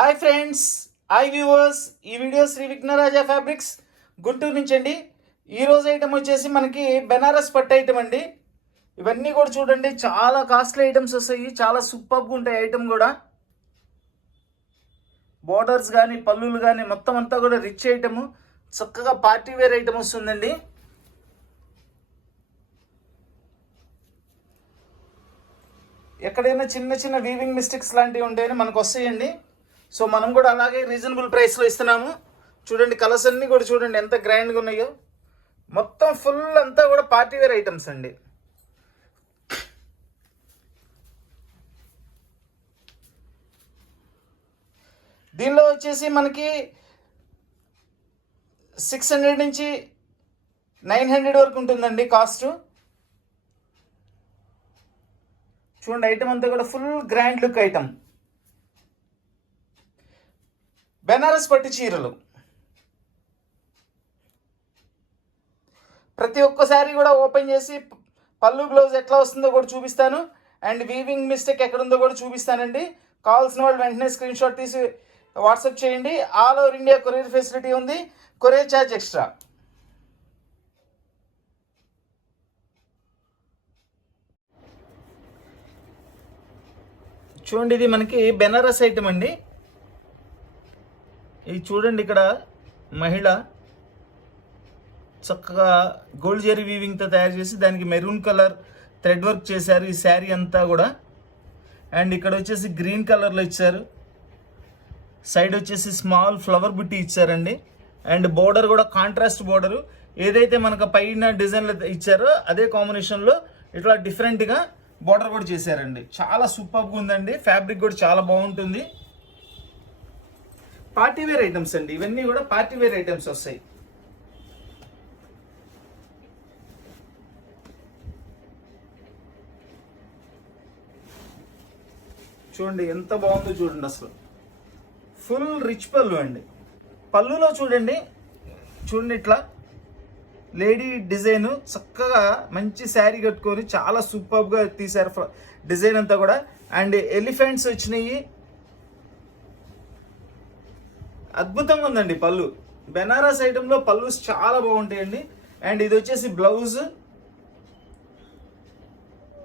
Hi friends, hi viewers. ఈ video Shri Vighnaraja fabrics Guntur నుంచి అండి. ఈరోజు ఐటమ్ వచ్చేసి మనకి బెనారస్ పట్టు ఐటమ్ అండి. ఇవన్నీ కూడా చూడండి, చాలా కాస్ట్లీ ఐటమ్స్ వస్తాయి, చాలా సూపర్గా ఉంటాయి ఐటమ్ కూడా. బోర్డర్స్ కానీ పళ్ళులు కానీ మొత్తం అంతా కూడా రిచ్ ఐటమ్, చక్కగా పార్టీ వేర్ ఐటమ్ వస్తుందండి. ఎక్కడైనా చిన్న చిన్న వీవింగ్ మిస్టేక్స్ లాంటివి ఉంటాయని మనకు వస్తాయండి. సో మనం కూడా అలాగే రీజనబుల్ ప్రైస్లో ఇస్తున్నాము. చూడండి, కలర్స్ అన్నీ కూడా చూడండి ఎంత గ్రాండ్గా ఉన్నాయో. మొత్తం ఫుల్ అంతా కూడా పార్టీ వేర్ ఐటమ్స్ అండి. దీనిలో వచ్చేసి మనకి 600 నుంచి 900 వరకు ఉంటుందండి కాస్ట్. చూడండి, ఐటమ్ అంతా కూడా full grand look item. Banaras పట్టు చీరలు ప్రతి ఒక్కసారి కూడా ఓపెన్ చేసి పళ్ళు బ్లౌజ్ ఎట్లా వస్తుందో కూడా చూపిస్తాను, అండ్ వీవింగ్ మిస్టేక్ ఎక్కడ ఉందో కూడా చూపిస్తానండి. కావాల్సిన వాళ్ళు వెంటనే స్క్రీన్ షాట్ తీసి వాట్సాప్ చేయండి. All over India courier facility ఉంది, కొరియర్ ఛార్జ్ ఎక్స్ట్రా. చూడండి, ఇది మనకి బెనారస్ ఐటమ్ అండి. ఇది చూడండి, ఇక్కడ మహిళ చక్కగా గోల్డ్ జెరీ వీవింగ్తో తయారు చేసి దానికి మెరూన్ కలర్ థ్రెడ్ వర్క్ చేశారు ఈ శారీ అంతా కూడా. అండ్ ఇక్కడ వచ్చేసి గ్రీన్ కలర్లో ఇచ్చారు, సైడ్ వచ్చేసి స్మాల్ ఫ్లవర్ బుట్టి ఇచ్చారండి. అండ్ బోర్డర్ కూడా కాంట్రాస్ట్ బోర్డరు, ఏదైతే మనకు పైన డిజైన్లో ఇచ్చారో అదే కాంబినేషన్లో ఇట్లా డిఫరెంట్గా బోర్డర్ కూడా చేశారండి. చాలా సూపర్గా ఉందండి, ఫ్యాబ్రిక్ కూడా చాలా బాగుంటుంది. పార్టీ వేర్ ఐటమ్స్ అండి, ఇవన్నీ కూడా పార్టీ వేర్ ఐటమ్స్ వస్తాయి. చూడండి ఎంత బాగుందో చూడండి, అసలు ఫుల్ రిచ్ పళ్ళు అండి. పళ్ళులో చూడండి ఇట్లా లేడీ డిజైన్ చక్కగా మంచి శారీ కట్టుకొని చాలా సూపర్గా తీశారు డిజైన్ అంతా కూడా. అండ్ ఎలిఫెంట్స్ వచ్చినాయి, అద్భుతంగా ఉందండి పళ్ళు. బెనారస్ ఐటెంలో పళ్ళు చాలా బాగుంటాయండి. అండ్ ఇది వచ్చేసి బ్లౌజ్,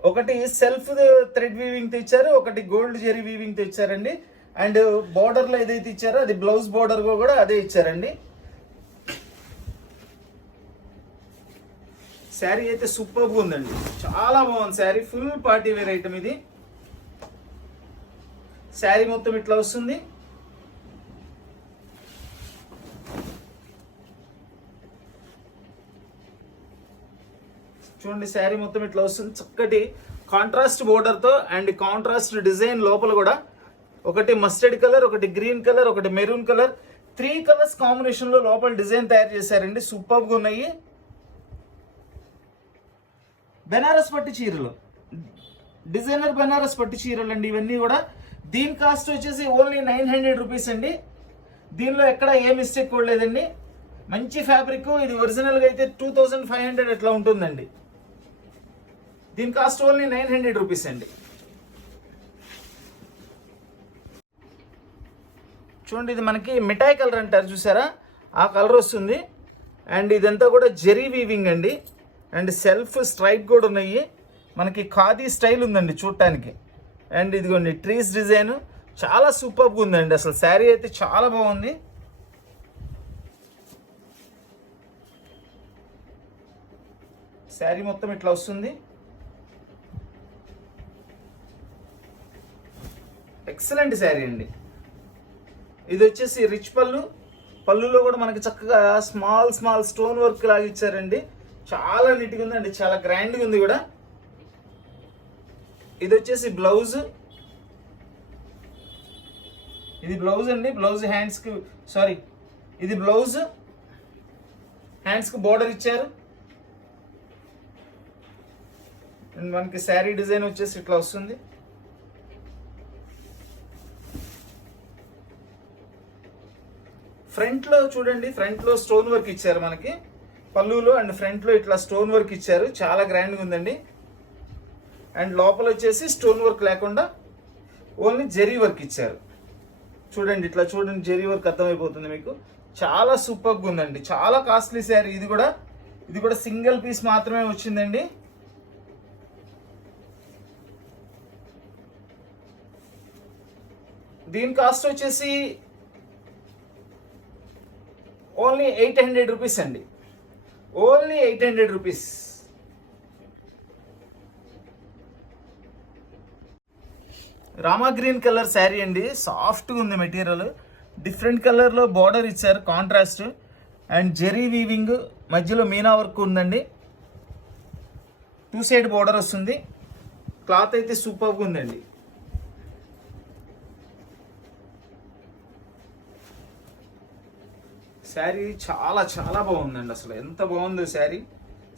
ఒకటి సెల్ఫ్ థ్రెడ్ వీవింగ్తో ఇచ్చారు, ఒకటి గోల్డ్ జెరీ వీవింగ్తో ఇచ్చారండి. అండ్ బార్డర్లో ఏదైతే ఇచ్చారో అది బ్లౌజ్ బార్డర్ కూడా అదే ఇచ్చారండి. శారీ అయితే సూపర్గా ఉందండి, చాలా బాగుంది saree. Full party wear item ఇది. శారీ మొత్తం ఇట్లా వస్తుంది. చూడండి, శారీ మొత్తం ఇట్లా వస్తుంది, చక్కటి కాంట్రాస్ట్ బోర్డర్తో అండ్ కాంట్రాస్ట్ డిజైన్. లోపల కూడా ఒకటి మస్టర్డ్ కలర్, ఒకటి గ్రీన్ కలర్, ఒకటి మెరూన్ కలర్, 3 కలర్స్ కాంబినేషన్లో లోపల డిజైన్ తయారు చేశారండి. సూపర్గా ఉన్నాయి. బెనారస్ పట్టు చీరలు, డిజైనర్ బెనారస్ పట్టు చీరలు అండి ఇవన్నీ కూడా. దీని కాస్ట్ వచ్చేసి ఓన్లీ 900 రూపీస్ అండి. దీనిలో ఎక్కడ ఏ మిస్టేక్ కూడా లేదండి. మంచి ఫ్యాబ్రిక్ ఇది. ఒరిజినల్గా అయితే 2500 ఎట్లా ఉంటుందండి. దీని కాస్ట్ ఓన్లీ 900 రూపీస్ అండి. చూడండి, ఇది మనకి మిఠాయి కలర్ అంటారు చూసారా, ఆ కలర్ వస్తుంది. అండ్ ఇదంతా కూడా జెరీ వీవింగ్ అండి. అండ్ సెల్ఫ్ స్ట్రైప్ కూడా ఉన్నాయి. మనకి ఖాదీ స్టైల్ ఉందండి చూడటానికి. అండ్ ఇదిగోండి ట్రీస్ డిజైన్, చాలా సూపర్గా ఉందండి. అసలు శారీ అయితే చాలా బాగుంది. శారీ మొత్తం ఇట్లా వస్తుంది. ఎక్సలెంట్ శారీ అండి. ఇది వచ్చేసి రిచ్ పళ్ళు. పళ్ళులో కూడా మనకి చక్కగా స్మాల్ స్టోన్ వర్క్ లాగా ఇచ్చారండి. చాలా నీట్గా ఉందండి, చాలా గ్రాండ్గా ఉంది కూడా. ఇది వచ్చేసి బ్లౌజ్. ఇది బ్లౌజ్ అండి. బ్లౌజ్ హ్యాండ్స్కి ఇది బ్లౌజ్, హ్యాండ్స్కి బోర్డర్ ఇచ్చారు. మనకి శారీ డిజైన్ వచ్చేసి ఇట్లా వస్తుంది. ఫ్రంట్లో చూడండి, ఫ్రంట్లో స్టోన్ వర్క్ ఇచ్చారు మనకి పళ్ళులో. అండ్ ఫ్రంట్లో ఇట్లా స్టోన్ వర్క్ ఇచ్చారు, చాలా గ్రాండ్గా ఉందండి. అండ్ లోపల వచ్చేసి స్టోన్ వర్క్ లేకుండా ఓన్లీ జెరీ వర్క్ ఇచ్చారు. చూడండి, ఇట్లా చూడండి, జెరీ వర్క్ అర్థమైపోతుంది మీకు. చాలా సూపర్గా ఉందండి, చాలా కాస్ట్లీ శారీ. ఇది కూడా సింగిల్ పీస్ మాత్రమే వచ్చిందండి. దీని కాస్ట్ వచ్చేసి ఓన్లీ 800 రూపీస్ అండి, only 800 rupees. Rama green colour sari అండి, సాఫ్ట్గా ఉంది మెటీరియల్. డిఫరెంట్ కలర్లో బార్డర్ ఇచ్చారు, కాంట్రాస్ట్ అండ్ జెరీ వీవింగ్, మధ్యలో మీనా వర్క్ ఉందండి. 2 సైడ్ బార్డర్ వస్తుంది. క్లాత్ అయితే సూపర్గా ఉందండి. శారీ చాలా చాలా బాగుందండి, అసలు ఎంత బాగుందో శారీ,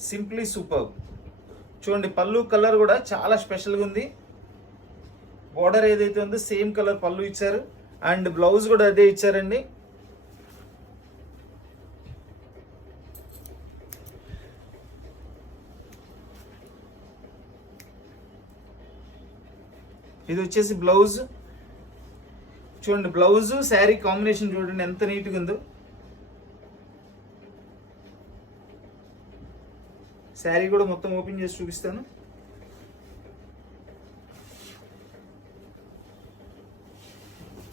సింప్లీ సూపర్. చూడండి, పళ్ళు కలర్ కూడా చాలా స్పెషల్గా ఉంది. బార్డర్ ఏదైతే ఉందో సేమ్ కలర్ పళ్ళు ఇచ్చారు అండ్ బ్లౌజ్ కూడా అదే ఇచ్చారండి. ఇది వచ్చేసి బ్లౌజ్. చూడండి, బ్లౌజ్ శారీ కాంబినేషన్ చూడండి ఎంత నీట్గా ఉందో. శారీ కూడా మొత్తం ఓపెన్ చేసి చూపిస్తాను.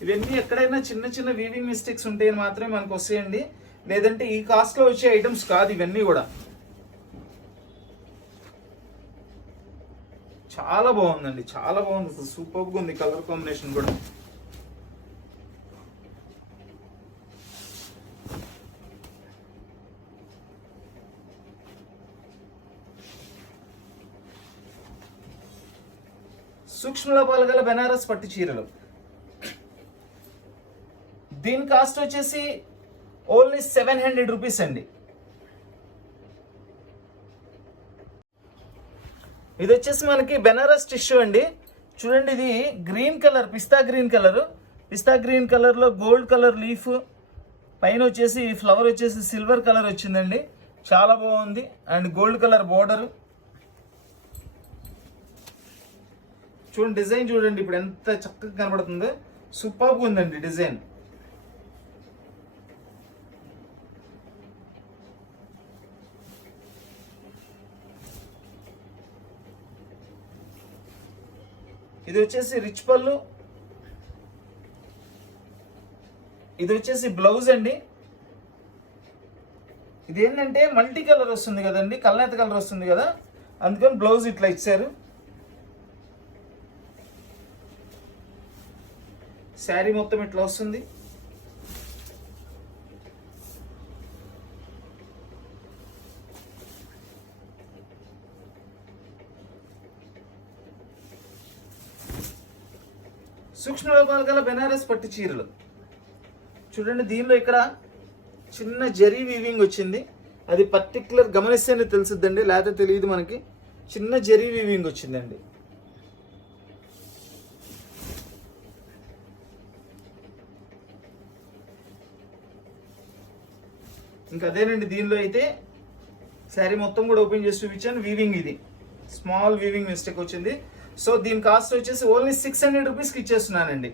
ఇవన్నీ ఎక్కడైనా చిన్న చిన్న వీవింగ్ మిస్టేక్స్ ఉంటాయని మాత్రమే మనకు వస్తాయండి, లేదంటే ఈ కాస్ట్లో వచ్చే ఐటమ్స్ కాదు ఇవన్నీ కూడా. చాలా బాగుందండి, చాలా బాగుంది, సూపర్గా ఉంది కలర్ కాంబినేషన్ కూడా. సూక్ష్మ లోపాలు గల బెనారస్ పట్టు చీరలు. దీని కాస్ట్ వచ్చేసి ఓన్లీ 700 రూపీస్ అండి. ఇది వచ్చేసి మనకి బెనారస్ టిష్యూ అండి. చూడండి, ఇది గ్రీన్ కలర్, పిస్తా గ్రీన్ కలర్లో గోల్డ్ కలర్ లీఫ్, పైన వచ్చేసి ఫ్లవర్ వచ్చేసి సిల్వర్ కలర్ వచ్చిందండి, చాలా బాగుంది. And gold colour border. చూడండి, డిజైన్ చూడండి ఇప్పుడు ఎంత చక్కగా కనబడుతుందో, సూపర్గా ఉందండి డిజైన్. ఇది వచ్చేసి రిచ్ పళ్ళు, ఇది వచ్చేసి బ్లౌజ్ అండి. ఇది ఏంటంటే మల్టీ కలర్ వస్తుంది కదండి, కల్నేత కలర్ వస్తుంది కదా, అందుకని బ్లౌజ్ ఇట్లా ఇచ్చారు. శారీ మొత్తం ఇట్లా వస్తుంది. సూక్ష్మ లోపాలు గల బెనారస్ పట్టు చీరలు. చూడండి, దీనిలో ఇక్కడ చిన్న జరీ వీవింగ్ వచ్చింది, అది పర్టికులర్ గమనిస్తేనే తెలుసుద్దండి, లేకపోతే తెలియదు మనకి. చిన్న జరీ వీవింగ్ వచ్చిందండి. ఇంకా అదేనండి, దీనిలో అయితే శారీ మొత్తం కూడా ఓపెన్ చేసి చూపించాను. వీవింగ్ ఇది స్మాల్ వీవింగ్ మిస్టేక్ వచ్చింది. సో దీని కాస్ట్ వచ్చేసి ఓన్లీ 600 రూపీస్కి ఇచ్చేస్తున్నానండి,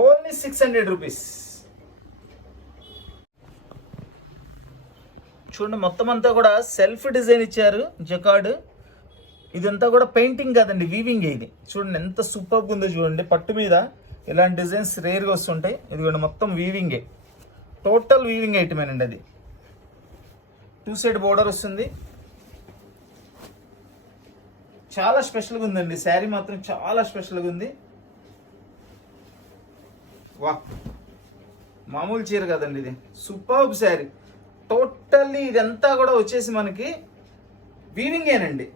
ఓన్లీ 600 రూపీస్. చూడండి, మొత్తం అంతా కూడా సెల్ఫ్ డిజైన్ ఇచ్చారు, జకార్డ్. ఇదంతా కూడా పెయింటింగ్ కాదండి, వీవింగ్. ఇది చూడండి ఎంత సూపర్గా ఉందో చూడండి. పట్టు మీద ఇలాంటి డిజైన్స్ రేర్గా వస్తుంటాయి. ఇది కూడా మొత్తం వీవింగే, టోటల్ వీవింగ్ ఐటమేనండి. అది 2 సైడ్ బోర్డర్ వస్తుంది. చాలా స్పెషల్గా ఉందండి శారీ, మాత్రం చాలా స్పెషల్గా ఉంది. వా, మామూలు చీర కదండి, ఇది సూపర్బ్ శారీ. టోటల్లీ ఇదంతా కూడా వచ్చేసి మనకి వీవింగేనండి,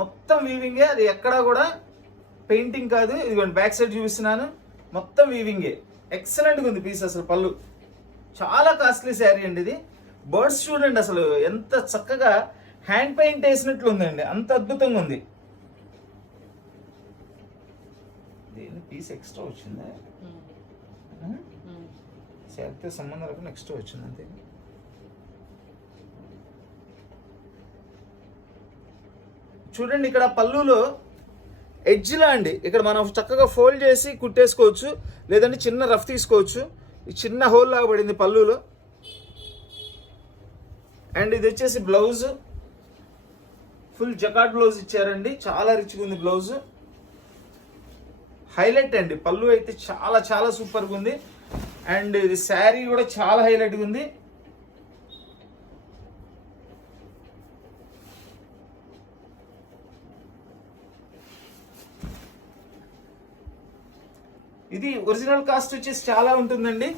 మొత్తం వీవింగే. అది ఎక్కడా కూడా పెయింటింగ్ కాదు. ఇదిగోండి బ్యాక్ సైడ్ చూపిస్తున్నాను, మొత్తం వీవింగే. ఎక్సలెంట్గా ఉంది పీస్. అసలు పళ్ళు చాలా కాస్ట్లీ శారీ అండి ఇది. బర్డ్స్ చూడండి అసలు ఎంత చక్కగా హ్యాండ్ పెయింట్ వేసినట్లు ఉందండి, అంత అద్భుతంగా ఉంది. దేని పీస్ ఎక్స్ట్రా వచ్చిందా? శారీతో సంబంధం లేకుండా ఎక్స్ట్రా వచ్చింది అంతే. చూడండి, ఇక్కడ పళ్ళులో ఎడ్జ్లా అండి, ఇక్కడ మనం చక్కగా ఫోల్డ్ చేసి కుట్టేసుకోవచ్చు, లేదంటే చిన్న రఫ్ తీసుకోవచ్చు. ఈ చిన్న హోల్ లాగా పడింది పళ్ళులో. అండ్ ఇది వచ్చేసి బ్లౌజ్, ఫుల్ జకాట్ బ్లౌజ్ ఇచ్చారండి, చాలా రిచ్గా ఉంది బ్లౌజ్. హైలైట్ అండి, పళ్ళు అయితే చాలా చాలా సూపర్గా ఉంది. అండ్ ఇది శారీ కూడా చాలా హైలైట్గా ఉంది. ఇది ఒరిజినల్ కాస్ట్ వచ్చేసి చాలా ఉంటుందండి.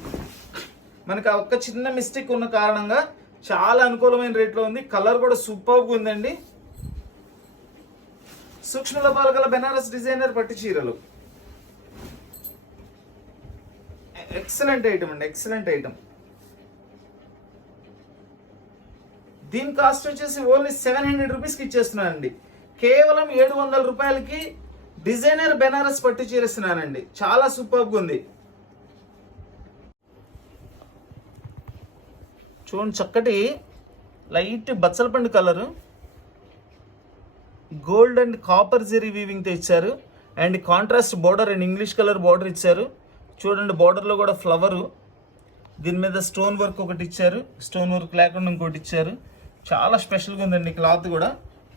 మనకు ఆ ఒక్క చిన్న మిస్టేక్ ఉన్న కారణంగా చాలా అనుకూలమైన రేట్లో ఉంది. కలర్ కూడా సూపర్గా ఉందండి. సూక్ష్మ లోపాలు గల బెనారస్ డిజైనర్ పట్టు చీరలు, ఎక్సలెంట్ ఐటమ్ అండి, ఎక్సలెంట్ ఐటమ్. దీని కాస్ట్ వచ్చేసి ఓన్లీ 700 రూపీస్కి ఇచ్చేస్తున్నానండి. కేవలం 700 రూపాయలకి డిజైనర్ బెనారస్ పట్టు చీర ఇస్తున్నానండి. చాలా సూపర్గా ఉంది. చూడండి, చక్కటి లైట్ బచ్చలపండు colour, gold and copper zari వీవింగ్తో ఇచ్చారు. And contrast border and English colour border ఇచ్చారు. చూడండి, బార్డర్లో కూడా ఫ్లవరు, దీని మీద స్టోన్ వర్క్ ఒకటి ఇచ్చారు, స్టోన్ వర్క్ లేకుండా ఇంకోటి ఇచ్చారు. చాలా స్పెషల్గా ఉందండి క్లాత్ కూడా.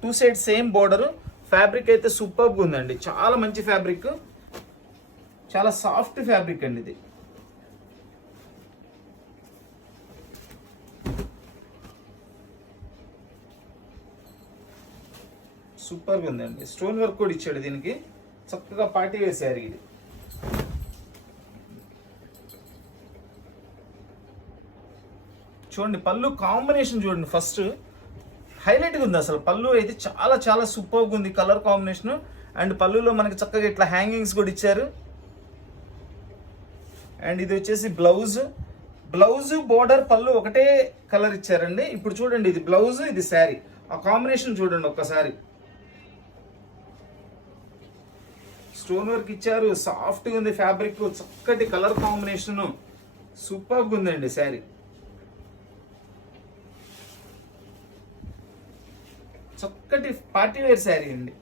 2 సైడ్ సేమ్ బార్డరు. ఫ్యాబ్రిక్ అయితే సూపర్గా ఉందండి, చాలా మంచి ఫ్యాబ్రిక్, చాలా సాఫ్ట్ ఫ్యాబ్రిక్ అండి ఇది. సూపర్గా ఉందండి. స్టోన్ వర్క్ కూడా ఇచ్చాడు దీనికి, చక్కగా పార్టీ వేర్ శారీ ఇది. చూడండి, పళ్ళు కాంబినేషన్ చూడండి, ఫస్ట్ హైలైట్గా ఉంది అసలు. పళ్ళు అయితే చాలా చాలా సూపర్గా ఉంది కలర్ కాంబినేషన్. అండ్ పళ్ళులో మనకి చక్కగా ఇట్లా హ్యాంగింగ్స్ కూడా ఇచ్చారు. అండ్ ఇది వచ్చేసి బ్లౌజ్, బ్లౌజ్ బోర్డర్ పళ్ళు ఒకటే కలర్ ఇచ్చారండి. ఇప్పుడు చూడండి, ఇది బ్లౌజ్, ఇది శారీ, ఆ కాంబినేషన్ చూడండి ఒక్కసారి. స్టోన్ వర్క్ ఇచ్చారు, సాఫ్ట్గా ఉంది ఫ్యాబ్రిక్, చక్కటి కలర్ కాంబినేషన్, సూపర్గా ఉందండి శారీ. చక్కటి పార్టీ వేర్ శారీ అండి.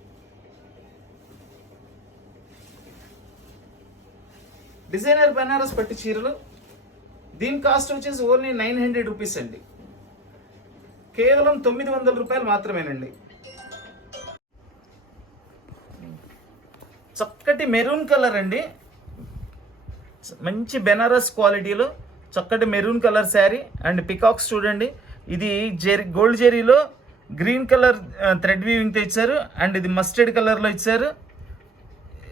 డిజైనర్ బెనారస్ పట్టు చీరలు, దీని కాస్ట్ వచ్చేసి ఓన్లీ 900 రూపీస్ అండి. కేవలం 900 రూపాయలు మాత్రమేనండి. చక్కటి మెరూన్ కలర్ అండి, మంచి బెనారస్ క్వాలిటీలో చక్కటి maroon colour sari. And peacocks చూడండి, ఇది గోల్డ్ జెరీలో గ్రీన్ కలర్ థ్రెడ్ వీవింగ్తో ఇచ్చారు. అండ్ ఇది మస్టర్డ్ కలర్లో ఇచ్చారు.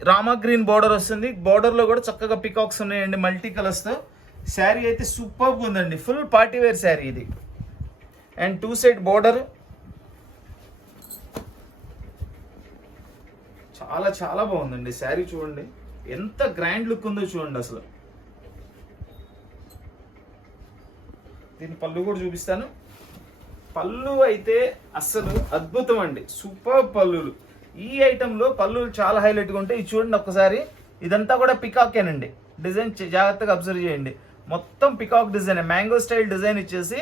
రామా గ్రీన్ బార్డర్ వస్తుంది, బార్డర్లో కూడా చక్కగా పికాక్స్ ఉన్నాయండి మల్టీ కలర్స్తో. శారీ అయితే సూపర్గా ఉందండి, ఫుల్ పార్టీ వేర్ శారీ ఇది. అండ్ 2 సైడ్ బార్డర్, చాలా చాలా బాగుందండి శారీ. చూడండి ఎంత గ్రాండ్ లుక్ ఉందో చూడండి అసలు. దీని పళ్ళు కూడా చూపిస్తాను. పళ్ళు అయితే అస్సలు అద్భుతం అండి, సూపర్ పళ్ళులు. ఈ ఐటెంలో పళ్ళులు చాలా హైలైట్గా ఉంటాయి. ఇది చూడండి ఒక్కసారి, ఇదంతా కూడా పికాకేనండి. డిజైన్ జాగ్రత్తగా అబ్జర్వ్ చేయండి, మొత్తం peacock design, mango style design ఇచ్చేసి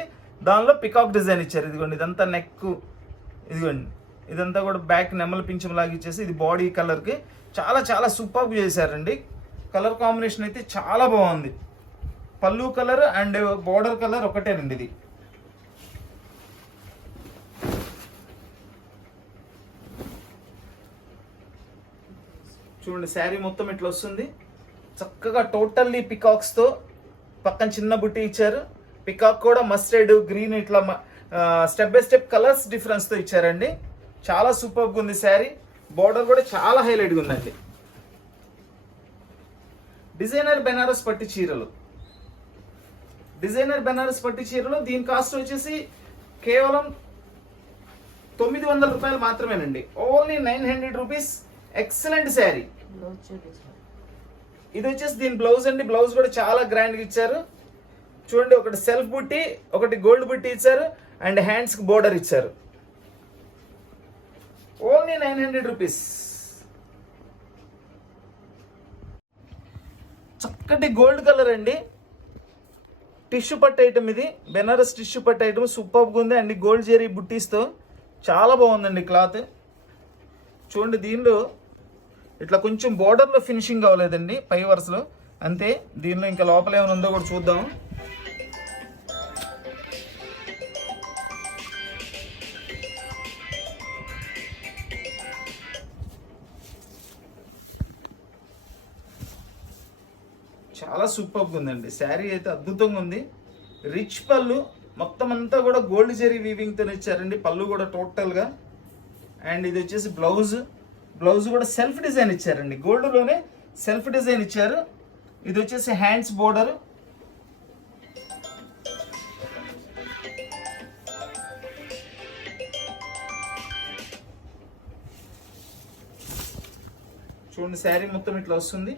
దానిలో పికాక్ డిజైన్ ఇచ్చారు. ఇదిగోండి, ఇదంతా నెక్, ఇదిగోండి ఇదంతా కూడా బ్యాక్ నెమల పింఛం లాగా ఇచ్చేసి ఇది బాడీ కలర్కి చాలా చాలా సూపర్గా చేశారండి. కలర్ కాంబినేషన్ అయితే చాలా బాగుంది. పళ్ళు కలర్ అండ్ బార్డర్ కలర్ ఒకటేనండి ఇది. చూడండి, శారీ మొత్తం ఇట్లా వస్తుంది, చక్కగా టోటల్లీ పికాక్స్తో, పక్కన చిన్న బుట్టి ఇచ్చారు. పికాక్ కూడా మస్టర్డ్ గ్రీన్ ఇట్లా స్టెప్ బై స్టెప్ కలర్స్ డిఫరెన్స్తో ఇచ్చారండి. చాలా సూపర్గా ఉంది శారీ. బార్డర్ కూడా చాలా హైలైట్గా ఉందండి. డిజైనర్ బెనారస్ పట్టు చీరలు, డిజైనర్ బెనారస్ పట్టు చీరలు, దీని కాస్ట్ వచ్చేసి కేవలం 900 రూపాయలు మాత్రమేనండి. Only 900 rupees. ఎక్సలెంట్ శారీ. ఇది వచ్చేసి దీని బ్లౌజ్ అండి. బ్లౌజ్ కూడా చాలా గ్రాండ్గా ఇచ్చారు. చూడండి, ఒకటి సెల్ఫ్ బుట్టి, ఒకటి గోల్డ్ బుట్టి ఇచ్చారు. అండ్ హ్యాండ్స్కి బోర్డర్ ఇచ్చారు. Only 900 rupees. చక్కటి గోల్డ్ కలర్ అండి, టిష్యూ పట్టు ఐటమ్ ఇది. బెనారస్ టిష్యూ పట్టు ఐటమ్ సూపర్గా ఉంది. అండ్ గోల్డ్ జెరీ బుట్టీస్తో చాలా బాగుందండి క్లాత్. చూడండి, దీనిలో ఇట్లా కొంచెం బోర్డర్లో ఫినిషింగ్ అవ్వలేదండి పై వరుసలో, అంతే. దీనిలో ఇంకా లోపల ఏమైనా ఉందో కూడా చూద్దాం. చాలా సూపర్గా ఉందండి. శారీ అయితే అద్భుతంగా ఉంది. రిచ్ పళ్ళు, మొత్తం అంతా కూడా గోల్డ్ జెరీ వీవింగ్తో ఇచ్చారండి పళ్ళు కూడా టోటల్గా. అండ్ ఇది వచ్చేసి బ్లౌజ్ కూడా సెల్ఫ్ డిజైన్ ఇచ్చారండి, గోల్డ్లోనే సెల్ఫ్ డిజైన్ ఇచ్చారు. ఇది వచ్చేసి హ్యాండ్స్ బోర్డర్. చూడండి శారీ మొత్తం ఇట్లా వస్తుంది.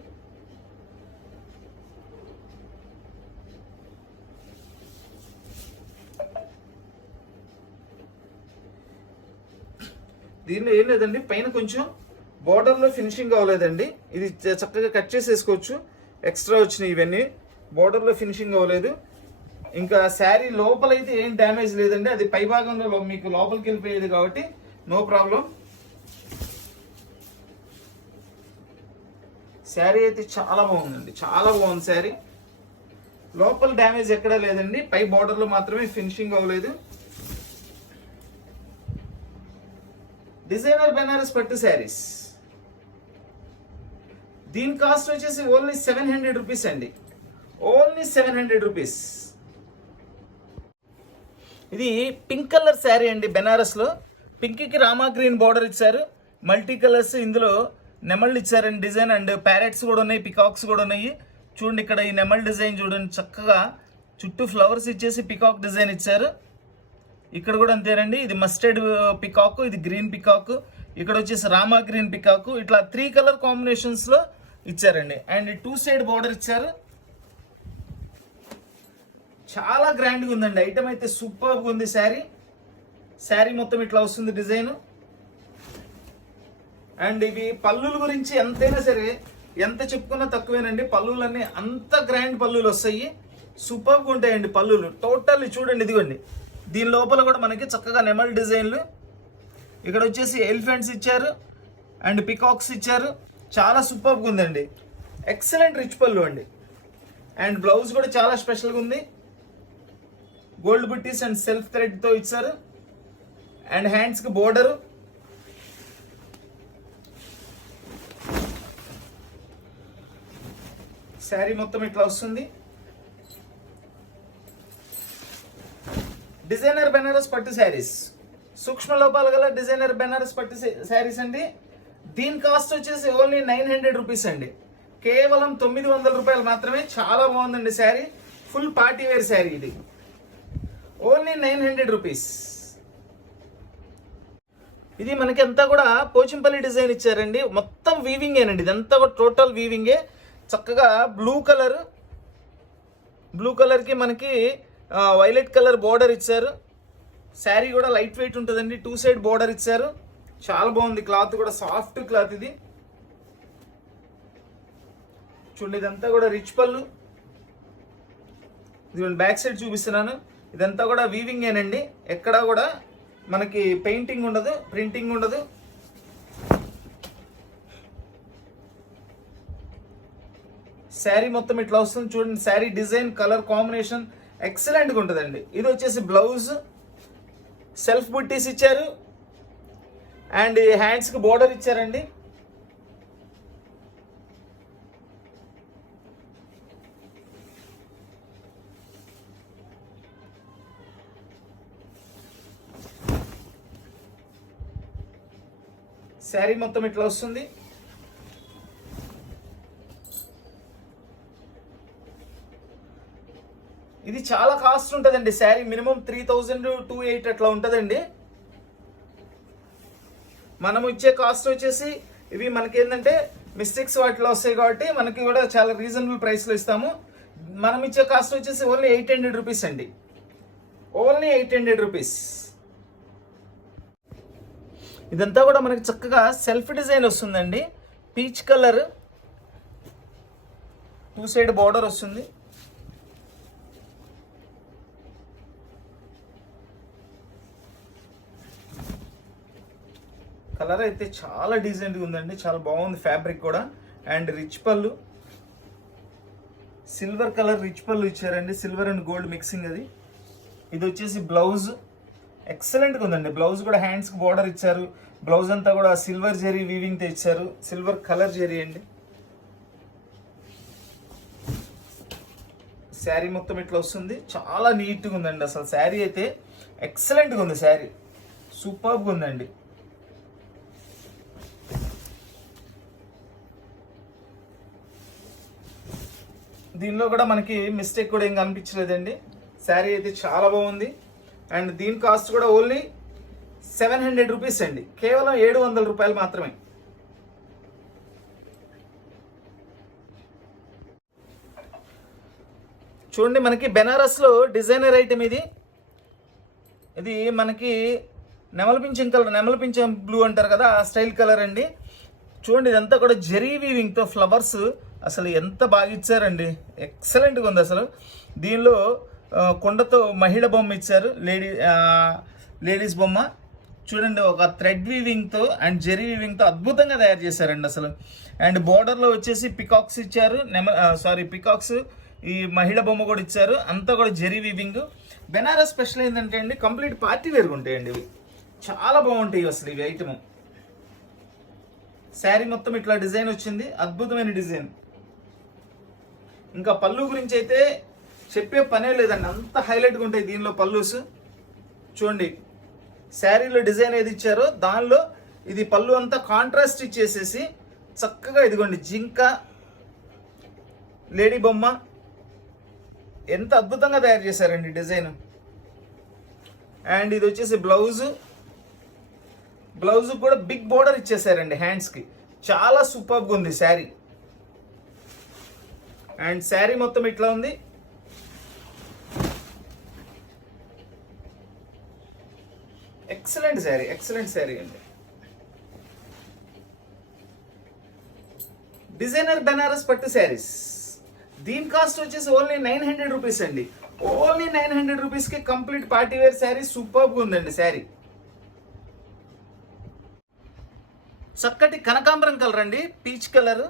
దీనిలో ఏం లేదండి, పైన కొంచెం బోర్డర్లో ఫినిషింగ్ అవ్వలేదండి. ఇది చక్కగా కట్ చేసేసుకోవచ్చు. ఎక్స్ట్రా వచ్చినాయి ఇవన్నీ, బోర్డర్లో ఫినిషింగ్ అవ్వలేదు. ఇంకా శారీ లోపలైతే ఏం డ్యామేజ్ లేదండి, అది పై భాగంలో మీకు లోపలికి వెళ్ళిపోయేది కాబట్టి నో ప్రాబ్లం. శారీ అయితే చాలా బాగుందండి, చాలా బాగుంది శారీ. లోపల డ్యామేజ్ ఎక్కడా లేదండి, పై బోర్డర్లో మాత్రమే ఫినిషింగ్ అవ్వలేదు. డిజైనర్ బెనారస్ పట్టు శారీస్, దీని కాస్ట్ వచ్చేసి ఓన్లీ 700 రూపీస్ అండి, ఓన్లీ 700 రూపీస్. ఇది పింక్ కలర్ శారీ అండి, బెనారస్లో పింక్కి రామా గ్రీన్ బార్డర్ ఇచ్చారు, మల్టీ కలర్స్. ఇందులో నెమళ్ళు ఇచ్చారండి డిజైన్, అండ్ ప్యారెట్స్ కూడా ఉన్నాయి, పికాక్స్ కూడా ఉన్నాయి. చూడండి ఇక్కడ ఈ నెమల్ డిజైన్ చూడండి, చక్కగా చుట్టూ ఫ్లవర్స్ ఇచ్చేసి పికాక్ డిజైన్ ఇచ్చారు. ఇక్కడ కూడా అంతేనండి, ఇది మస్టర్డ్ పికాక్, ఇది గ్రీన్ పికాక్, ఇక్కడ వచ్చేసి రామా గ్రీన్ పికాక్. ఇట్లా 3 కలర్ కాంబినేషన్స్లో ఇచ్చారండి. అండ్ 2 సైడ్ బార్డర్ ఇచ్చారు. చాలా గ్రాండ్గా ఉందండి, ఐటమ్ అయితే సూపర్గా ఉంది. శారీ మొత్తం ఇట్లా వస్తుంది డిజైన్. అండ్ ఇవి పళ్ళుల గురించి ఎంతైనా సరే ఎంత చెప్పుకున్నా తక్కువేనండి, పళ్ళులన్నీ అంత గ్రాండ్ పళ్ళులు వస్తాయి, సూపర్గా ఉంటాయండి పళ్ళులు. టోటల్లీ చూడండి, ఇదిగోండి దీని లోపల కూడా మనకి చక్కగా నెమల్ డిజైన్లు, ఇక్కడ వచ్చేసి ఎలిఫెంట్స్ ఇచ్చారు అండ్ పికాక్స్ ఇచ్చారు. చాలా సూపర్గా ఉందండి, ఎక్సలెంట్ రిచ్ పళ్ళు అండి. అండ్ బ్లౌజ్ కూడా చాలా స్పెషల్గా ఉంది, గోల్డ్ బుట్టీస్ అండ్ సెల్ఫ్ థ్రెడ్తో ఇచ్చారు. అండ్ హ్యాండ్స్కి బోర్డరు. శారీ మొత్తం ఇట్లా వస్తుంది. డిజైనర్ బెనారస్ పట్టు శారీస్, సూక్ష్మ లోపాలు గల డిజైనర్ బెనారస్ పట్టు శారీస్ అండి. దీని కాస్ట్ వచ్చేసి ఓన్లీ 900 రూపీస్ అండి, కేవలం 900 రూపాయలు మాత్రమే. చాలా బాగుందండి saree, full party wear saree ఇది, ఓన్లీ 900 రూపీస్. ఇది మనకి అంతా కూడా పోచంపల్లి డిజైన్ ఇచ్చారండి, మొత్తం వీవింగేనండి, ఇదంతా కూడా టోటల్ వీవింగే. చక్కగా బ్లూ కలర్కి మనకి వైలెట్ కలర్ బోర్డర్ ఇచ్చారు. శారీ కూడా లైట్ వెయిట్ ఉంటుందండి, 2 సైడ్ బోర్డర్ ఇచ్చారు. చాలా బాగుంది, క్లాత్ కూడా సాఫ్ట్ క్లాత్ ఇది. చూడండి ఇదంతా కూడా రిచ్ పళ్ళు. ఇది బ్యాక్ సైడ్ చూపిస్తున్నాను, ఇదంతా కూడా వీవింగేనండి, ఎక్కడా కూడా మనకి పెయింటింగ్ ఉండదు, ప్రింటింగ్ ఉండదు. శారీ మొత్తం ఇట్లా వస్తుంది చూడండి, శారీ డిజైన్ కలర్ కాంబినేషన్ ఎక్సలెంట్గా ఉంటుందండి. ఇది వచ్చేసి బ్లౌజ్, సెల్ఫ్ బుట్టీస్ ఇచ్చారు అండ్ హ్యాండ్స్కి బోర్డర్ ఇచ్చారండి. శారీ మొత్తం ఇట్లా వస్తుంది. ఇది చాలా కాస్ట్ ఉంటుందండి, శారీ మినిమం 3000 to 8 అట్లా ఉంటుందండి. మనం ఇచ్చే కాస్ట్ వచ్చేసి ఇవి మనకి ఏంటంటే మిస్టేక్స్ వాటిలో వస్తాయి కాబట్టి మనకి కూడా చాలా రీజనబుల్ ప్రైస్లో ఇస్తాము. మనం ఇచ్చే కాస్ట్ వచ్చేసి ఓన్లీ 800 రూపీస్ అండి, ఓన్లీ 800 రూపీస్. ఇదంతా కూడా మనకి చక్కగా సెల్ఫ్ డిజైన్ వస్తుందండి, పీచ్ కలర్, 2 సైడ్ బార్డర్ వస్తుంది. కలర్ అయితే చాలా డీసెంట్గా ఉందండి, చాలా బాగుంది ఫ్యాబ్రిక్ కూడా. అండ్ రిచ్ పళ్ళు, సిల్వర్ కలర్ రిచ్ పళ్ళు ఇచ్చారండి, సిల్వర్ అండ్ గోల్డ్ మిక్సింగ్ అది. ఇది వచ్చేసి బ్లౌజ్, ఎక్సలెంట్గా ఉందండి. బ్లౌజ్ కూడా హ్యాండ్స్కి బోర్డర్ ఇచ్చారు. బ్లౌజ్ అంతా కూడా సిల్వర్ జెరీ వీవింగ్తో ఇచ్చారు, సిల్వర్ కలర్ జెరీ అండి. శారీ మొత్తం ఇట్లా వస్తుంది, చాలా నీట్గా ఉందండి. అసలు శారీ అయితే ఎక్సలెంట్గా ఉంది, శారీ సూపర్గా ఉందండి. దీనిలో కూడా మనకి మిస్టేక్ కూడా ఏం కనిపించలేదండి. శారీ అయితే చాలా బాగుంది. అండ్ దీని కాస్ట్ కూడా ఓన్లీ 700 రూపీస్ అండి, కేవలం 700 రూపాయలు మాత్రమే. చూడండి, మనకి బెనారస్లో డిజైనర్ ఐటమ్ ఇది. ఇది మనకి నెమలపించం కలర్, నెమలపించం బ్లూ అంటారు కదా, ఆ స్టైల్ కలర్ అండి. చూడండి, ఇదంతా కూడా జెరీ వీవింగ్తో ఫ్లవర్స్ అసలు ఎంత బాగా ఇచ్చారండి, ఎక్సలెంట్గా ఉంది అసలు. దీనిలో కొండతో మహిళ బొమ్మ ఇచ్చారు, లేడీస్ బొమ్మ. చూడండి, ఒక థ్రెడ్ వీవింగ్తో అండ్ జెరీ వీవింగ్తో అద్భుతంగా తయారు చేశారండి అసలు. అండ్ బోర్డర్లో వచ్చేసి పికాక్స్ ఇచ్చారు, పికాక్స్, ఈ మహిళ బొమ్మ కూడా ఇచ్చారు, అంతా కూడా జెరీ వీవింగ్. బెనారస్ స్పెషల్ ఏంటంటే అండి, కంప్లీట్ పార్టీ వేర్గా ఉంటాయండి ఇవి, చాలా బాగుంటాయి అసలు ఇవి ఐటమ్. శారీ మొత్తం ఇట్లా డిజైన్ వచ్చింది, అద్భుతమైన డిజైన్. ఇంకా పళ్ళు గురించి అయితే చెప్పే పనే లేదండి, అంత హైలైట్గా ఉంటాయి దీనిలో పళ్ళుస్. చూడండి, శారీలో డిజైన్ ఏది ఇచ్చారో దానిలో ఇది పళ్ళు అంతా కాంట్రాస్ట్ ఇచ్చేసేసి చక్కగా ఇదిగోండి జింక, లేడీ బొమ్మ, ఎంత అద్భుతంగా తయారు చేశారండి డిజైన్. అండ్ ఇది వచ్చేసి బ్లౌజ్ కూడా బిగ్ బోర్డర్ ఇచ్చేసారండి హ్యాండ్స్కి, చాలా సూపర్గా ఉంది శారీ. అండ్ శారీ మొత్తం ఇట్లా ఉంది. ఎక్సలెంట్ శారీ అండి. డిజైనర్ బెనారస్ పట్టు శారీస్, దీని కాస్ట్ వచ్చేసి ఓన్లీ 900 రూపీస్ అండి. ఓన్లీ 900 రూపీస్కి కంప్లీట్ పార్టీ వేర్ శారీ, సూపర్గా ఉందండి శారీ. చక్కటి కనకాంబరం కలర్ అండి, పీచ్ కలర్.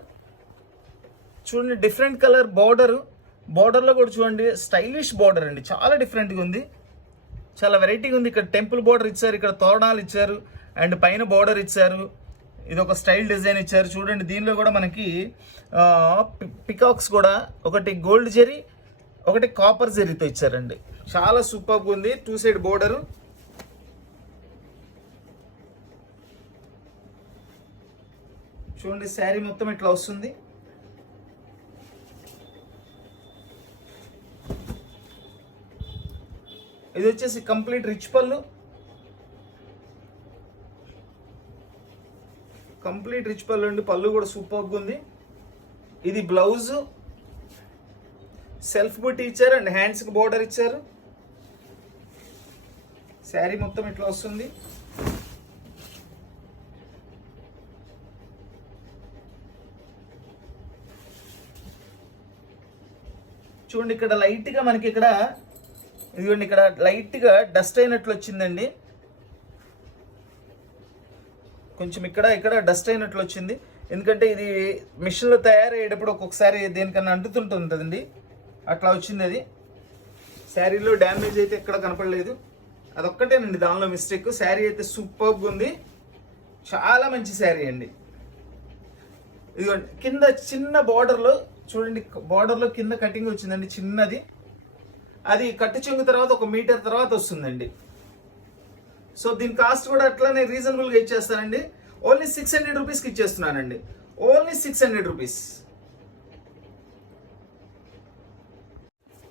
చూడండి, డిఫరెంట్ కలర్ బోర్డర్లో కూడా చూడండి స్టైలిష్ బోర్డర్ అండి, చాలా డిఫరెంట్గా ఉంది, చాలా వెరైటీగా ఉంది. ఇక్కడ టెంపుల్ బోర్డర్ ఇచ్చారు, ఇక్కడ తోరణాలు ఇచ్చారు, అండ్ పైన బోర్డర్ ఇచ్చారు. ఇది ఒక స్టైల్ డిజైన్ ఇచ్చారు. చూడండి, దీనిలో కూడా మనకి పికాక్స్ కూడా, ఒకటి గోల్డ్ జెరీ, ఒకటి కాపర్ జెరీతో ఇచ్చారండి, చాలా సూపర్గా ఉంది. 2 సైడ్ బోర్డరు. చూడండి, శారీ మొత్తం ఇట్లా వస్తుంది. ఇది వచ్చేసి కంప్లీట్ రిచ్ పళ్ళు, అండి. పళ్ళు కూడా సూపర్గా ఉంది. ఇది బ్లౌజ్, సెల్ఫ్ బుట్టి ఇచ్చారు అండ్ హ్యాండ్స్కి బోర్డర్ ఇచ్చారు. శారీ మొత్తం ఇట్లా వస్తుంది. చూడండి, ఇక్కడ లైట్గా మనకి ఇదిగోండి, ఇక్కడ లైట్గా డస్ట్ అయినట్లు వచ్చిందండి, కొంచెం ఇక్కడ డస్ట్ అయినట్లు వచ్చింది. ఎందుకంటే ఇది మిషన్లో తయారయ్యేటప్పుడు ఒక్కొక్కసారి దేనికన్నా అంటుతుంటుందండి, అట్లా వచ్చింది అది. శారీలో డ్యామేజ్ అయితే ఎక్కడ కనపడలేదు, అదొక్కటేనండి దానిలో మిస్టేక్. శారీ అయితే సూపర్గా ఉంది, చాలా మంచి శారీ అండి. ఇదిగోండి, కింద చిన్న బార్డర్లో చూడండి, బార్డర్లో కింద కటింగ్ వచ్చిందండి చిన్నది. అది కట్టు చెంగు తర్వాత 1 మీటర్ తర్వాత వస్తుందండి. సో దీని కాస్ట్ కూడా అట్లానే రీజనబుల్గా ఇచ్చేస్తానండి. ఓన్లీ 600 రూపీస్కి ఇచ్చేస్తున్నానండి, ఓన్లీ 600 రూపీస్.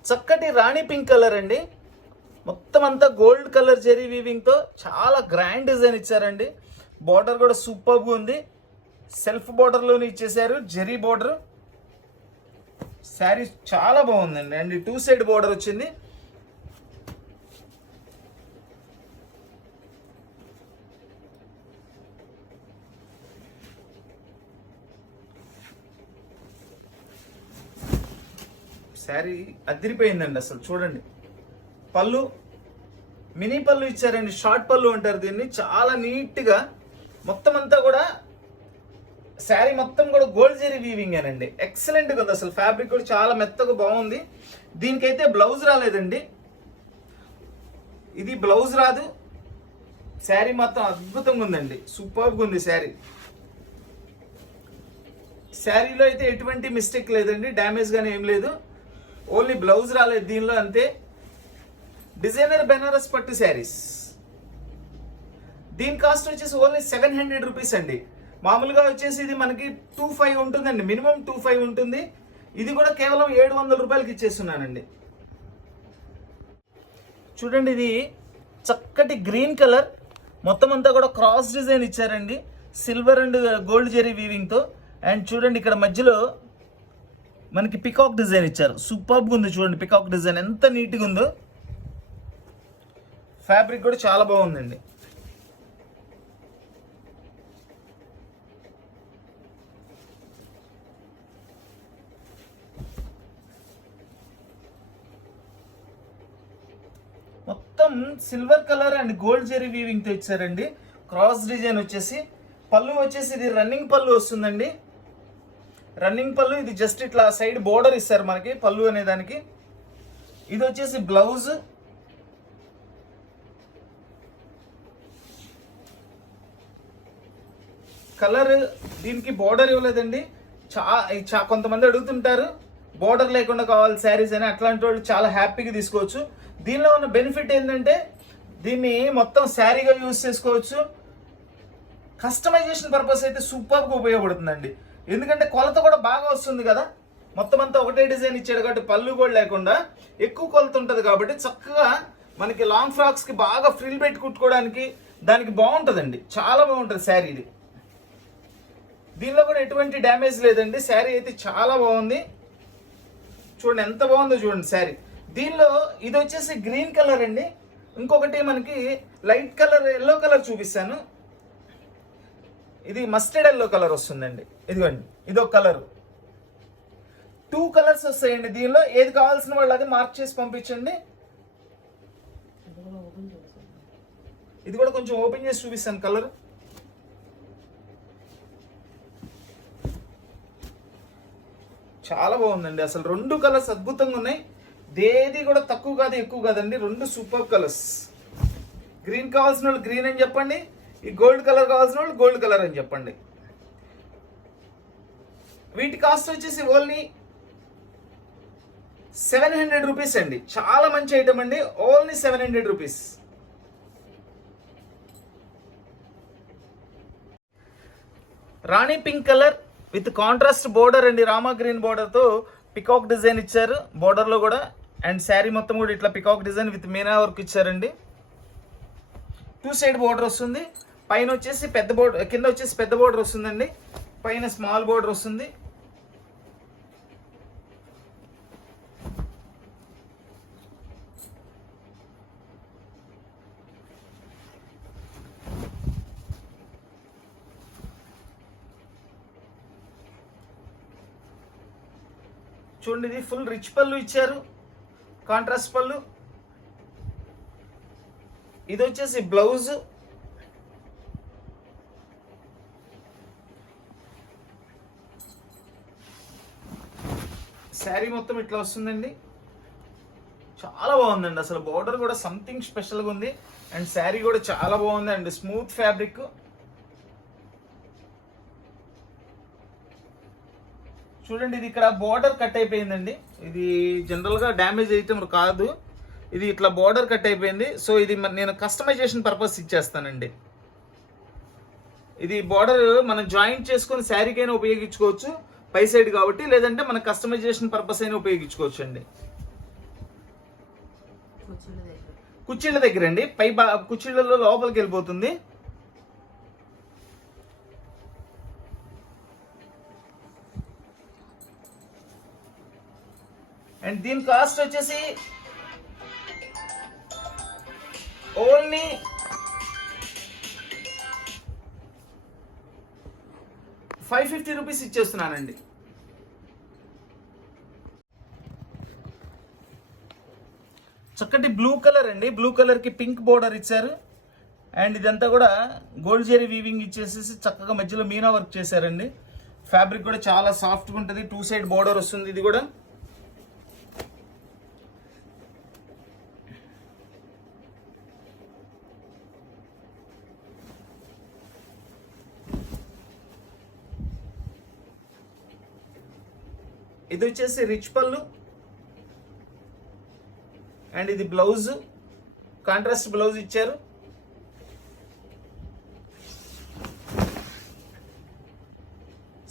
చక్కటి రాణి పింక్ కలర్ అండి, మొత్తం అంతా గోల్డ్ కలర్ జెరీ వీవింగ్తో చాలా గ్రాండ్ డిజైన్ ఇచ్చారండి. బార్డర్ కూడా సూపర్గా ఉంది, సెల్ఫ్ బార్డర్లోనే ఇచ్చేసారు జెరీ బార్డర్. శారీ చాలా బాగుందండి. అండ్ 2 సైడ్ బార్డర్ వచ్చింది. శారీ అదిరిపోయిందండి అసలు. చూడండి, పళ్ళు మినీ పళ్ళు ఇచ్చారండి, షార్ట్ పళ్ళు అంటారు దీన్ని, చాలా నీట్గా మొత్తం అంతా కూడా శారీ మొత్తం కూడా గోల్డ్ జరీ వీవింగ్ అండి. ఎక్సలెంట్గా ఉంది, అసలు ఫ్యాబ్రిక్ కూడా చాలా మెత్తగా బాగుంది. దీనికైతే బ్లౌజ్ రాలేదండి, ఇది బ్లౌజ్ రాదు. శారీ మాత్రం అద్భుతంగా ఉందండి, సూపర్గా ఉంది శారీ. శారీలో అయితే ఎటువంటి మిస్టేక్ లేదండి, డ్యామేజ్ గానీ ఏం లేదు. ఓన్లీ బ్లౌజ్ రాలేదు దీనిలో, అంతే. డిజైనర్ బెనారస్ పట్టు శారీస్, దీని కాస్ట్ వచ్చేసి ఓన్లీ 700 రూపీస్ అండి. మామూలుగా వచ్చేసి ఇది మనకి 25 ఉంటుందండి, మినిమం 25 ఉంటుంది. ఇది కూడా కేవలం 700 రూపాయలకి ఇచ్చేస్తున్నానండి. చూడండి, ఇది చక్కటి గ్రీన్ కలర్, మొత్తం అంతా కూడా క్రాస్ డిజైన్ ఇచ్చారండి, సిల్వర్ అండ్ గోల్డ్ జెరీ వీవింగ్తో. అండ్ చూడండి, ఇక్కడ మధ్యలో మనకి పికాక్ డిజైన్ ఇచ్చారు, సూపర్గా ఉంది. చూడండి పికాక్ డిజైన్ ఎంత నీట్గా ఉందో. ఫ్యాబ్రిక్ కూడా చాలా బాగుందండి. మొత్తం silver colour and gold zari weaving తో ఇచ్చారండి. క్రాస్ డిజైన్ వచ్చేసి, పళ్ళు వచ్చేసి ఇది రన్నింగ్ పళ్ళు వస్తుందండి. రన్నింగ్ పళ్ళు, ఇది జస్ట్ ఇట్లా సైడ్ బోర్డర్ ఇస్తారు మనకి పళ్ళు అనే దానికి. ఇది వచ్చేసి బ్లౌజ్. కలర్ దీనికి బోర్డర్ ఇవ్వలేదండి. కొంతమంది అడుగుతుంటారు బోర్డర్ లేకుండా కావాలి శారీస్ అని, అట్లాంటి వాళ్ళు చాలా హ్యాపీగా తీసుకోవచ్చు. దీనిలో ఉన్న బెనిఫిట్ ఏంటంటే దీన్ని మొత్తం శారీగా యూజ్ చేసుకోవచ్చు. కస్టమైజేషన్ పర్పస్ అయితే సూపర్గా ఉపయోగపడుతుందండి, ఎందుకంటే కొలత కూడా బాగా వస్తుంది కదా. మొత్తం అంతా ఒకటే డిజైన్ ఇచ్చాడు కాబట్టి పళ్ళు కూడా లేకుండా ఎక్కువ కొలత ఉంటుంది కాబట్టి చక్కగా మనకి లాంగ్ ఫ్రాక్స్కి బాగా ఫ్రిల్ పెట్టి కుట్టుకోవడానికి దానికి బాగుంటుందండి, చాలా బాగుంటుంది శారీ ఇది. దీనిలో కూడా ఎటువంటి డ్యామేజ్ లేదండి, శారీ అయితే చాలా బాగుంది. చూడండి ఎంత బాగుందో చూడండి శారీ. దీనిలో ఇది వచ్చేసి గ్రీన్ కలర్ అండి, ఇంకొకటి మనకి లైట్ కలర్ ఎల్లో కలర్ చూపిస్తాను. ఇది మస్టర్డ్ ఎల్లో కలర్ వస్తుందండి, ఇదిగోండి ఇదొక కలర్. 2 కలర్స్ వస్తాయండి దీనిలో, ఏది కావాల్సిన వాళ్ళు అది మార్క్ చేసి పంపించండి. ఇది కూడా కొంచెం ఓపెన్ చేసి చూపిస్తాను కలర్. చాలా బాగుందండి, అసలు 2 కలర్స్ అద్భుతంగా ఉన్నాయి. దేది కూడా తక్కువ కాదు ఎక్కువ కాదండి, 2 సూపర్ కలర్స్. గ్రీన్ కావాల్సిన వాళ్ళు గ్రీన్ అని చెప్పండి, ఈ గోల్డ్ కలర్ కావాల్సిన వాళ్ళు గోల్డ్ కలర్ అని చెప్పండి. వీటి కాస్ట్ వచ్చేసి ఓన్లీ 700 రూపీస్ అండి. చాలా మంచి ఐటమ్ అండి, only 700 rupees. Rani pink colour with contrast border అండి, రామా గ్రీన్ బోర్డర్ తో పికాక్ డిజైన్ ఇచ్చారు బోర్డర్ లో కూడా. అండ్ శారీ మొత్తం కూడా ఇట్లా peacock design with Meena work ఇచ్చారండి. 2 సైడ్ బోర్డర్ వస్తుంది, పైన వచ్చేసి పెద్ద బోర్డర్, కింద వచ్చేసి పెద్ద బోర్డర్ వస్తుందండి, పైన స్మాల్ బోర్డర్ వస్తుంది. చూడండి, ఇది ఫుల్ రిచ్ పళ్ళు ఇచ్చారు, కాంట్రాస్ట్ పళ్ళు. ఇది వచ్చేసి బ్లౌజ్. శారీ మొత్తం ఇట్లా వస్తుందండి, చాలా బాగుందండి. అసలు బోర్డర్ కూడా సంథింగ్ స్పెషల్గా ఉంది. అండ్ శారీ కూడా చాలా బాగుంది అండ్ స్మూత్ ఫ్యాబ్రిక్. చూడండి, ఇది ఇక్కడ బోర్డర్ కట్ అయిపోయిందండి. ఇది జనరల్గా డ్యామేజ్ ఐటమ్ కాదు, ఇది ఇట్లా బోర్డర్ కట్ అయిపోయింది. సో ఇది నేను కస్టమైజేషన్ పర్పస్ ఇచ్చేస్తానండి. ఇది బోర్డర్ మనం జాయింట్ చేసుకొని శారీకైనా ఉపయోగించుకోవచ్చు పై సైడ్ కాబట్టి, లేదంటే మన కస్టమైజేషన్ పర్పస్ అయినా ఉపయోగించుకోవచ్చు అండి. కుచ్చిళ్ళ దగ్గర అండి, కుచ్చిళ్ళలో లోపలికి వెళ్ళిపోతుంది. అండ్ దీని కాస్ట్ వచ్చేసి ఓన్లీ 550 రూపీస్ ఇచ్చేస్తున్నానండి. చక్కటి బ్లూ కలర్ అండి, బ్లూ కలర్ కి పింక్ బోర్డర్ ఇచ్చారు. అండ్ ఇదంతా కూడా గోల్డ్ జెరీ వీవింగ్ ఇచ్చేసేసి చక్కగా మధ్యలో మీనా వర్క్ చేశారండి. ఫ్యాబ్రిక్ కూడా చాలా సాఫ్ట్గా ఉంటుంది. 2 సైడ్ బోర్డర్ వస్తుంది. ఇది కూడా ఇది వచ్చేసి రిచ్ పళ్ళు అండ్ ఇది బ్లౌజ్, కాంట్రాస్ట్ బ్లౌజ్ ఇచ్చారు.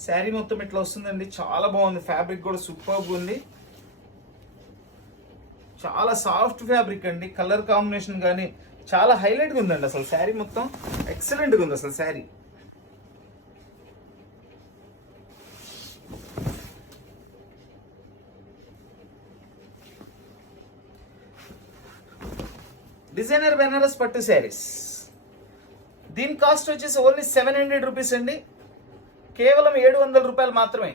శారీ మొత్తం ఇట్లా వస్తుందండి. చాలా బాగుంది. ఫ్యాబ్రిక్ కూడా సూపర్గా ఉంది. చాలా సాఫ్ట్ ఫ్యాబ్రిక్ అండి. కలర్ కాంబినేషన్ కానీ చాలా హైలైట్గా ఉందండి. అసలు శారీ మొత్తం ఎక్సలెంట్గా ఉంది అసలు శారీ. డిజైనర్ బెనారస్ పట్టు శారీస్. దీని కాస్ట్ వచ్చేసి ఓన్లీ 700 రూపీస్ అండి. కేవలం 700 రూపాయలు మాత్రమే.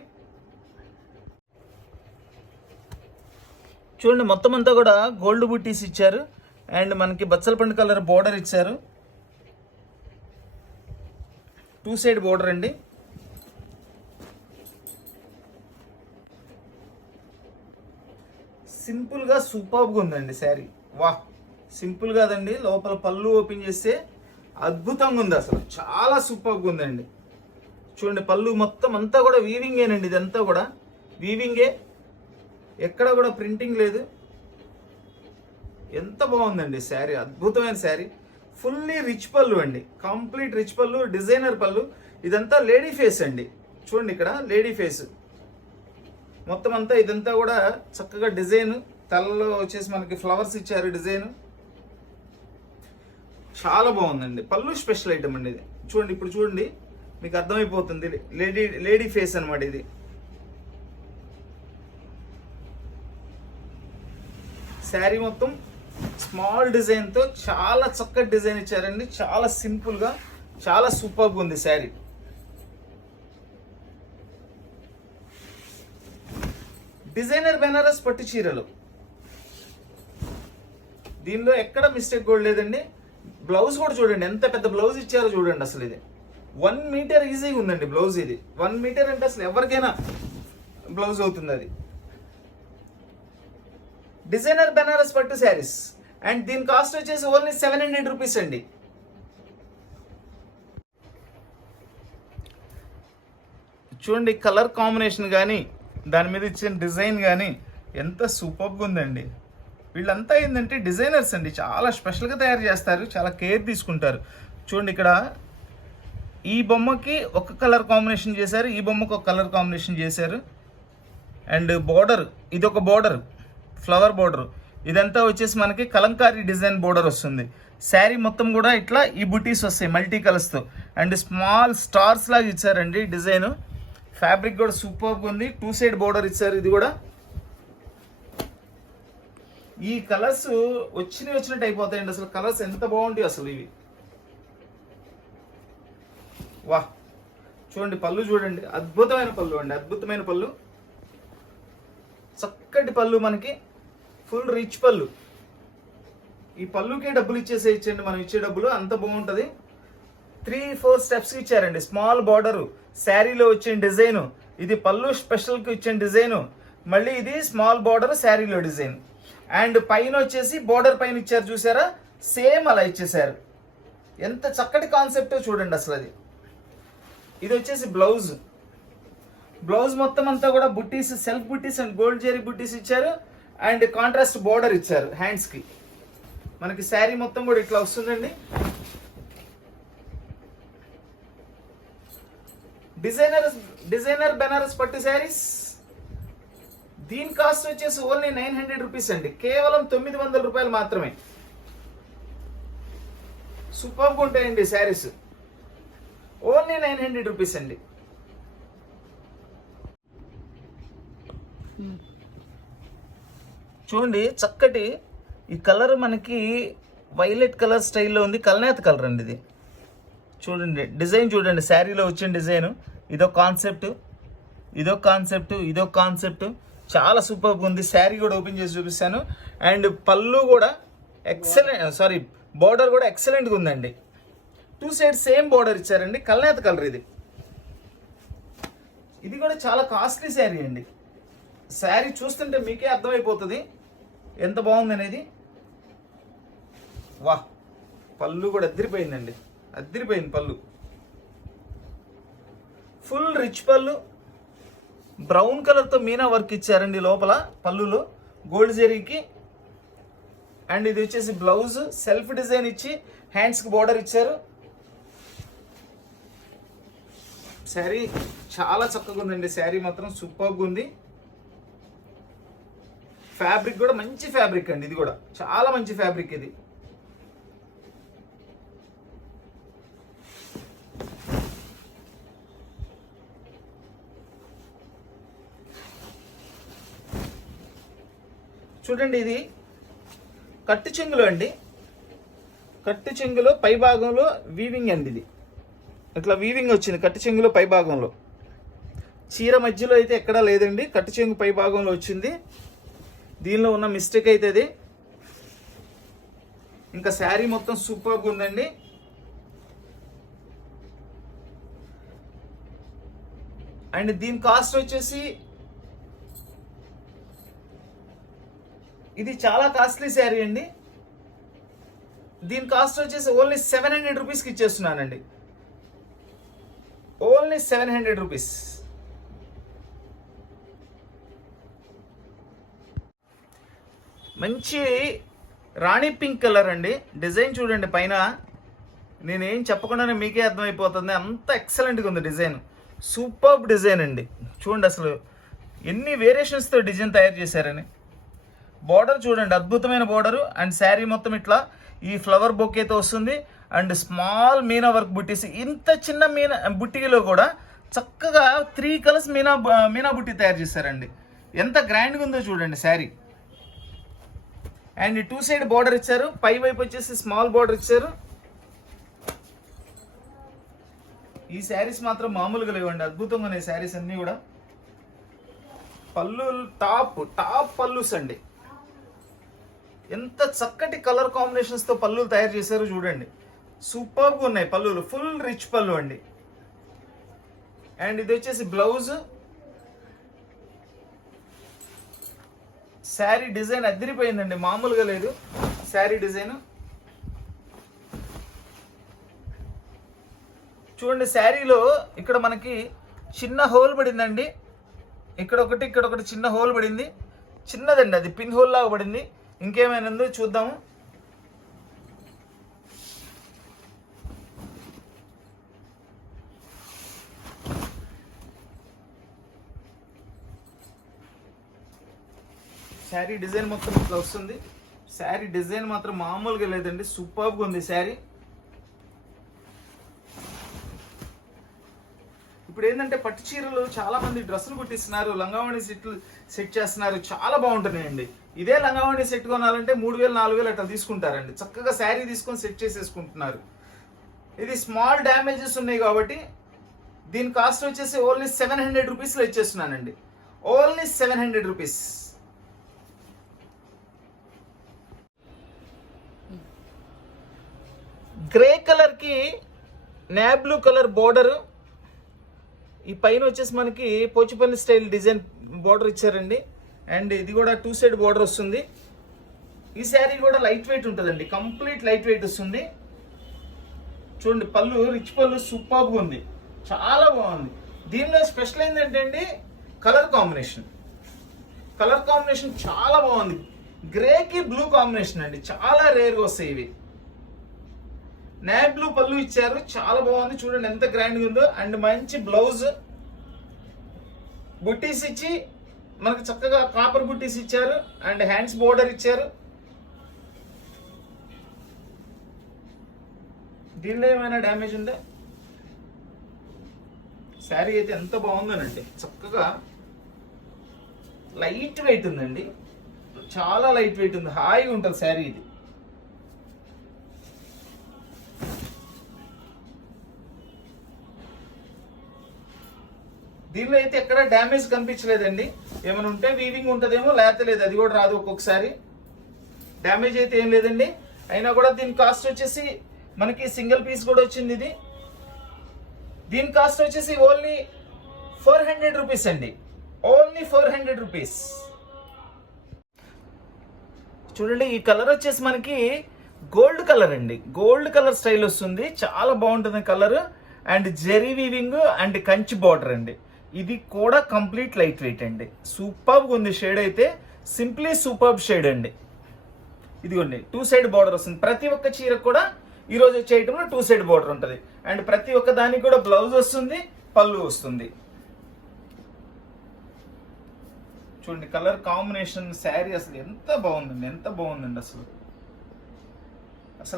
చూడండి మొత్తం అంతా కూడా గోల్డ్ బుట్టీస్ ఇచ్చారు అండ్ మనకి బచ్చల పండు కలర్ బోర్డర్ ఇచ్చారు. 2 సైడ్ బోర్డర్ అండి. సింపుల్గా సూపర్గా ఉందండి శారీ. వాహ్, సింపుల్ కాదండి. లోపల పళ్ళు ఓపెన్ చేస్తే అద్భుతంగా ఉంది. అసలు చాలా సూపర్గా ఉందండి. చూడండి పళ్ళు మొత్తం అంతా కూడా వీవింగేనండి. ఇదంతా కూడా వీవింగే, ఎక్కడ కూడా ప్రింటింగ్ లేదు. ఎంత బాగుందండి శారీ, అద్భుతమైన శారీ. ఫుల్లీ రిచ్ పళ్ళు అండి, కంప్లీట్ రిచ్ పళ్ళు, డిజైనర్ పళ్ళు. ఇదంతా లేడీ ఫేస్ అండి. చూడండి ఇక్కడ లేడీ ఫేస్ మొత్తం అంతా. ఇదంతా కూడా చక్కగా డిజైన్, తలలో వచ్చేసి మనకి ఫ్లవర్స్ ఇచ్చారు డిజైన్. చాలా బాగుందండి. పళ్ళు స్పెషల్ ఐటమ్ అండి ఇది. చూడండి ఇప్పుడు చూడండి మీకు అర్థమైపోతుంది. లేడీ ఫేస్ అనమాట ఇది. శారీ మొత్తం స్మాల్ డిజైన్తో చాలా చక్కటి డిజైన్ ఇచ్చారండి. చాలా సింపుల్గా చాలా సూపర్గా ఉంది శారీ. డిజైనర్ బెనారస్ పట్టు చీరలు. దీనిలో ఎక్కడ మిస్టేక్ కూడా లేదండి. బ్లౌజ్ కూడా చూడండి ఎంత పెద్ద బ్లౌజ్ ఇచ్చారో చూడండి. అసలు ఇది 1 మీటర్ ఈజీగా ఉందండి బ్లౌజ్. ఇది 1 మీటర్ అంటే అసలు ఎవరికైనా బ్లౌజ్ అవుతుంది అది. డిజైనర్ బెనారస్ పట్టు శారీస్ అండ్ దీని కాస్ట్ వచ్చేసి ఓన్లీ 700 రూపీస్ అండి. చూడండి కలర్ కాంబినేషన్ కానీ దాని మీద ఇచ్చిన డిజైన్ కానీ ఎంత సూపర్గా ఉందండి. వీళ్ళంతా ఏంటంటే డిజైనర్స్ అండి. చాలా స్పెషల్గా తయారు చేస్తారు, చాలా కేర్ తీసుకుంటారు. చూడండి ఇక్కడ ఈ బొమ్మకి ఒక కలర్ కాంబినేషన్ చేశారు, ఈ బొమ్మకి ఒక కలర్ కాంబినేషన్ చేశారు. అండ్ బోర్డర్, ఇది ఒక బోర్డర్, ఫ్లవర్ బోర్డర్. ఇదంతా వచ్చేసి మనకి కలంకారీ డిజైన్ బోర్డర్ వస్తుంది. శారీ మొత్తం కూడా ఇట్లా ఈ బుటీస్ వస్తాయి మల్టీ కలర్స్తో. అండ్ స్మాల్ స్టార్స్ లాగా ఇచ్చారండి డిజైన్. ఫ్యాబ్రిక్ కూడా సూపర్గా ఉంది. 2 సైడ్ బోర్డర్ ఇచ్చారు. ఇది కూడా ఈ కలర్స్ వచ్చినట్టు అయిపోతాయండి. అసలు కలర్స్ ఎంత బాగుంటాయి అసలు ఇవి. వాహ్, చూడండి పళ్ళు చూడండి, అద్భుతమైన పళ్ళు అండి, అద్భుతమైన పళ్ళు. చక్కటి పళ్ళు, మనకి ఫుల్ రిచ్ పళ్ళు. ఈ పళ్ళుకే డబ్బులు ఇచ్చేసేయచ్చండి మనం ఇచ్చే డబ్బులు, అంత బాగుంటుంది. 3-4 స్టెప్స్ ఇచ్చారండి. స్మాల్ బార్డరు, శారీలో వచ్చిన డిజైను, ఇది పళ్ళు స్పెషల్కి ఇచ్చిన డిజైను, మళ్ళీ ఇది స్మాల్ బార్డర్ శారీలో డిజైన్. అండ్ పైన వచ్చేసి బోర్డర్ పైన ఇచ్చారు చూసారా, సేమ్ అలా ఇచ్చేసారు. ఎంత చక్కటి కాన్సెప్ట్ చూడండి అసలు అది. ఇది వచ్చేసి బ్లౌజ్. బ్లౌజ్ మొత్తం అంతా కూడా బుట్టీస్, self buttis and gold zari బుట్టీస్ ఇచ్చారు. అండ్ కాంట్రాస్ట్ బోర్డర్ ఇచ్చారు హ్యాండ్స్కి. మనకి శారీ మొత్తం కూడా ఇట్లా వస్తుందండి. డిజైనర్ బెనారస్ పట్టు శారీస్. దీని కాస్ట్ వచ్చేసి ఓన్లీ 900 రూపీస్ అండి. కేవలం 900 రూపాయలు మాత్రమే. సూపర్గా ఉంటాయండి శారీస్. ఓన్లీ 900 రూపీస్ అండి. చూడండి చక్కటి ఈ కలర్ మనకి వైలెట్ కలర్ స్టైల్లో ఉంది. కల్నేత కలర్ అండి ఇది. చూడండి డిజైన్ చూడండి, శారీలో వచ్చిన డిజైన్. ఇదో కాన్సెప్ట్, ఇదో కాన్సెప్ట్, ఇదో కాన్సెప్ట్. చాలా సూపర్గా ఉంది. శారీ కూడా ఓపెన్ చేసి చూపిస్తాను. అండ్ పళ్ళు కూడా ఎక్సలెంట్, సారీ బోర్డర్ కూడా ఎక్సలెంట్గా ఉందండి. టూ సైడ్ సేమ్ బోర్డర్ ఇచ్చారండి, కల్నేత కలర్ ఇది. ఇది కూడా చాలా కాస్ట్లీ శారీ అండి. శారీ చూస్తుంటే మీకే అర్థమైపోతుంది ఎంత బాగుంది అనేది. వా, పళ్ళు కూడా అద్దరిపోయిందండి, అద్దరిపోయింది పళ్ళు. ఫుల్ రిచ్ పళ్ళు, బ్రౌన్ కలర్తో మీనా వర్క్ ఇచ్చారండి లోపల పళ్ళులో గోల్డ్ జరీకి. అండ్ ఇది వచ్చేసి బ్లౌజ్ సెల్ఫ్ డిజైన్ ఇచ్చి హ్యాండ్స్కి బోర్డర్ ఇచ్చారు. శారీ చాలా చక్కగా ఉందండి, శారీ మాత్రం సూపర్గా ఉంది. ఫ్యాబ్రిక్ కూడా మంచి ఫ్యాబ్రిక్ అండి, ఇది కూడా చాలా మంచి ఫ్యాబ్రిక్ ఇది. చూడండి, ఇది కట్టు చెంగులో అండి, కట్టు చెంగులో పై భాగంలో వీవింగ్ అండి. ఇది ఇట్లా వీవింగ్ వచ్చింది కట్టు చెంగులో పై భాగంలో. చీర మధ్యలో అయితే ఎక్కడా లేదండి, కట్టు చెంగు పై భాగంలో వచ్చింది. దీనిలో ఉన్న మిస్టేక్ అయితే ఇది. ఇంకా శారీ మొత్తం సూపర్గా ఉందండి. అండ్ దీని కాస్ట్ వచ్చేసి, ఇది చాలా కాస్ట్లీ శారీ అండి. దీని కాస్ట్ వచ్చేసి ఓన్లీ 700 రూపీస్కి ఇచ్చేస్తున్నానండి, ఓన్లీ 700 రూపీస్. మంచి రాణి పింక్ కలర్ అండి. డిజైన్ చూడండి పైన, నేనేం చెప్పకుండానే మీకే అర్థమైపోతుంది, అంత ఎక్సలెంట్గా ఉంది డిజైన్. సూపర్బ్ డిజైన్ అండి. చూడండి అసలు ఎన్ని వేరియేషన్స్తో డిజైన్ తయారు చేశారని. బోర్డర్ చూడండి, అద్భుతమైన బోర్డరు. అండ్ శారీ మొత్తం ఇట్లా ఈ ఫ్లవర్ బొకేతో వస్తుంది. అండ్ స్మాల్ మీనా వర్క్ బుట్టీస్, ఇంత చిన్న మీనా బుట్టీలో కూడా చక్కగా 3 కలర్స్ మీనా బుట్టి తయారు చేశారండి. ఎంత గ్రాండ్గా ఉందో చూడండి శారీ. అండ్ 2 సైడ్ బోర్డర్ ఇచ్చారు, పై వైపు వచ్చేసి స్మాల్ బోర్డర్ ఇచ్చారు. ఈ శారీస్ మాత్రం మామూలుగా లేవండి, అద్భుతంగా ఉన్నాయి శారీస్ అన్నీ కూడా. పళ్ళు టాప్ పళ్ళుస్ అండి, ఎంత చక్కటి కలర్ కాంబినేషన్స్తో పళ్ళులు తయారు చేశారు చూడండి. సూపర్గా ఉన్నాయి పళ్ళులు, ఫుల్ రిచ్ పళ్ళు అండి. అండ్ ఇది వచ్చేసి బ్లౌజ్. శారీ డిజైన్ అదిరిపోయిందండి, మామూలుగా లేదు శారీ డిజైన్. చూడండి శారీలో ఇక్కడ మనకి చిన్న హోల్ పడిందండి, ఇక్కడ ఒకటి చిన్న హోల్ పడింది, చిన్నదండి, అది పిన్ హోల్ లాగా పడింది. ఇంకేమైనా ఉందో చూద్దాము. శారీ డిజైన్ మొత్తం ఇట్లా వస్తుంది. శారీ డిజైన్ మాత్రం మామూలుగా లేదండి, సూపర్గా ఉంది శారీ. ఇప్పుడు ఏంటంటే పట్టు చీరలు చాలా మంది డ్రెస్సులు కుట్టిస్తున్నారు, లంగావణి సెట్ చేస్తున్నారు, చాలా బాగుంటున్నాయండి. ఇదే లంగావణి సెట్ కొనాలంటే 3000-4000 అట్లా తీసుకుంటారండి. చక్కగా శారీ తీసుకొని సెట్ చేసేసుకుంటున్నారు. ఇది స్మాల్ డ్యామేజెస్ ఉన్నాయి కాబట్టి దీని కాస్ట్ వచ్చేసి ఓన్లీ 700 రూపీస్లో ఇచ్చేస్తున్నానండి, ఓన్లీ 700 రూపీస్. గ్రే కలర్కి నేవీ బ్లూ కలర్ బోర్డరు, ఈ పైన వచ్చేసి మనకి పోచిపల్లి స్టైల్ డిజైన్ బోర్డర్ ఇచ్చారండి. అండ్ ఇది కూడా 2 సైడ్ బోర్డర్ వస్తుంది. ఈ శారీ కూడా లైట్ వెయిట్ ఉంటుందండి, కంప్లీట్ లైట్ వెయిట్ వస్తుంది. చూడండి పళ్ళు రిచ్ పళ్ళు, సూపర్గా ఉంది, చాలా బాగుంది. దీనిలో స్పెషల్ ఏంటంటే అండి కలర్ కాంబినేషన్ చాలా బాగుంది. గ్రేకి బ్లూ కాంబినేషన్ అండి, చాలా రేర్గా వస్తాయి ఇవి. నేవీ బ్లూ పళ్ళు ఇచ్చారు, చాలా బాగుంది. చూడండి ఎంత గ్రాండ్గా ఉందో. అండ్ మంచి బ్లౌజ్, బుట్టీస్ ఇచ్చి మనకు చక్కగా కాపర్ బుట్టీస్ ఇచ్చారు. అండ్ హ్యాండ్స్ బోర్డర్ ఇచ్చారు. దీనిలో ఏమైనా డ్యామేజ్ ఉందా? శారీ అయితే ఎంత బాగుందనండి, చక్కగా లైట్ వెయిట్ ఉందండి, చాలా లైట్ వెయిట్ ఉంది, హాయిగా ఉంటుంది శారీ ఇది. దీనిలో అయితే ఎక్కడ డ్యామేజ్ కనిపించలేదండి. ఏమైనా ఉంటే వీవింగ్ ఉంటుందేమో, లేకపోతే లేదు, అది కూడా రాదు ఒక్కొక్కసారి. డ్యామేజ్ అయితే ఏం లేదండి. అయినా కూడా దీని కాస్ట్ వచ్చేసి మనకి సింగిల్ పీస్ కూడా వచ్చింది ఇది. దీని కాస్ట్ వచ్చేసి ఓన్లీ 400 రూపీస్ అండి, ఓన్లీ 400 రూపీస్. చూడండి ఈ కలర్ వచ్చేసి మనకి గోల్డ్ కలర్ అండి, గోల్డ్ కలర్ స్టైల్ వస్తుంది, చాలా బాగుంటుంది colour. And zari weaving and Kanchi border అండి. ఇది కూడా కంప్లీట్ లైట్ వెయిట్ అండి, సూపర్గా ఉంది షేడ్ అయితే, సింప్లీ సూపర్బ్ షేడ్ అండి. ఇదిగోండి 2 సైడ్ బార్డర్ వస్తుంది. ప్రతి ఒక్క చీరకు కూడా ఈరోజు వచ్చే ఐటెంలో 2 సైడ్ బార్డర్ ఉంటుంది. అండ్ ప్రతి ఒక్క దానికి కూడా బ్లౌజ్ వస్తుంది, పళ్ళు వస్తుంది. చూడండి కలర్ కాంబినేషన్, శారీ అసలు ఎంత బాగుందండి, ఎంత బాగుందండి అసలు.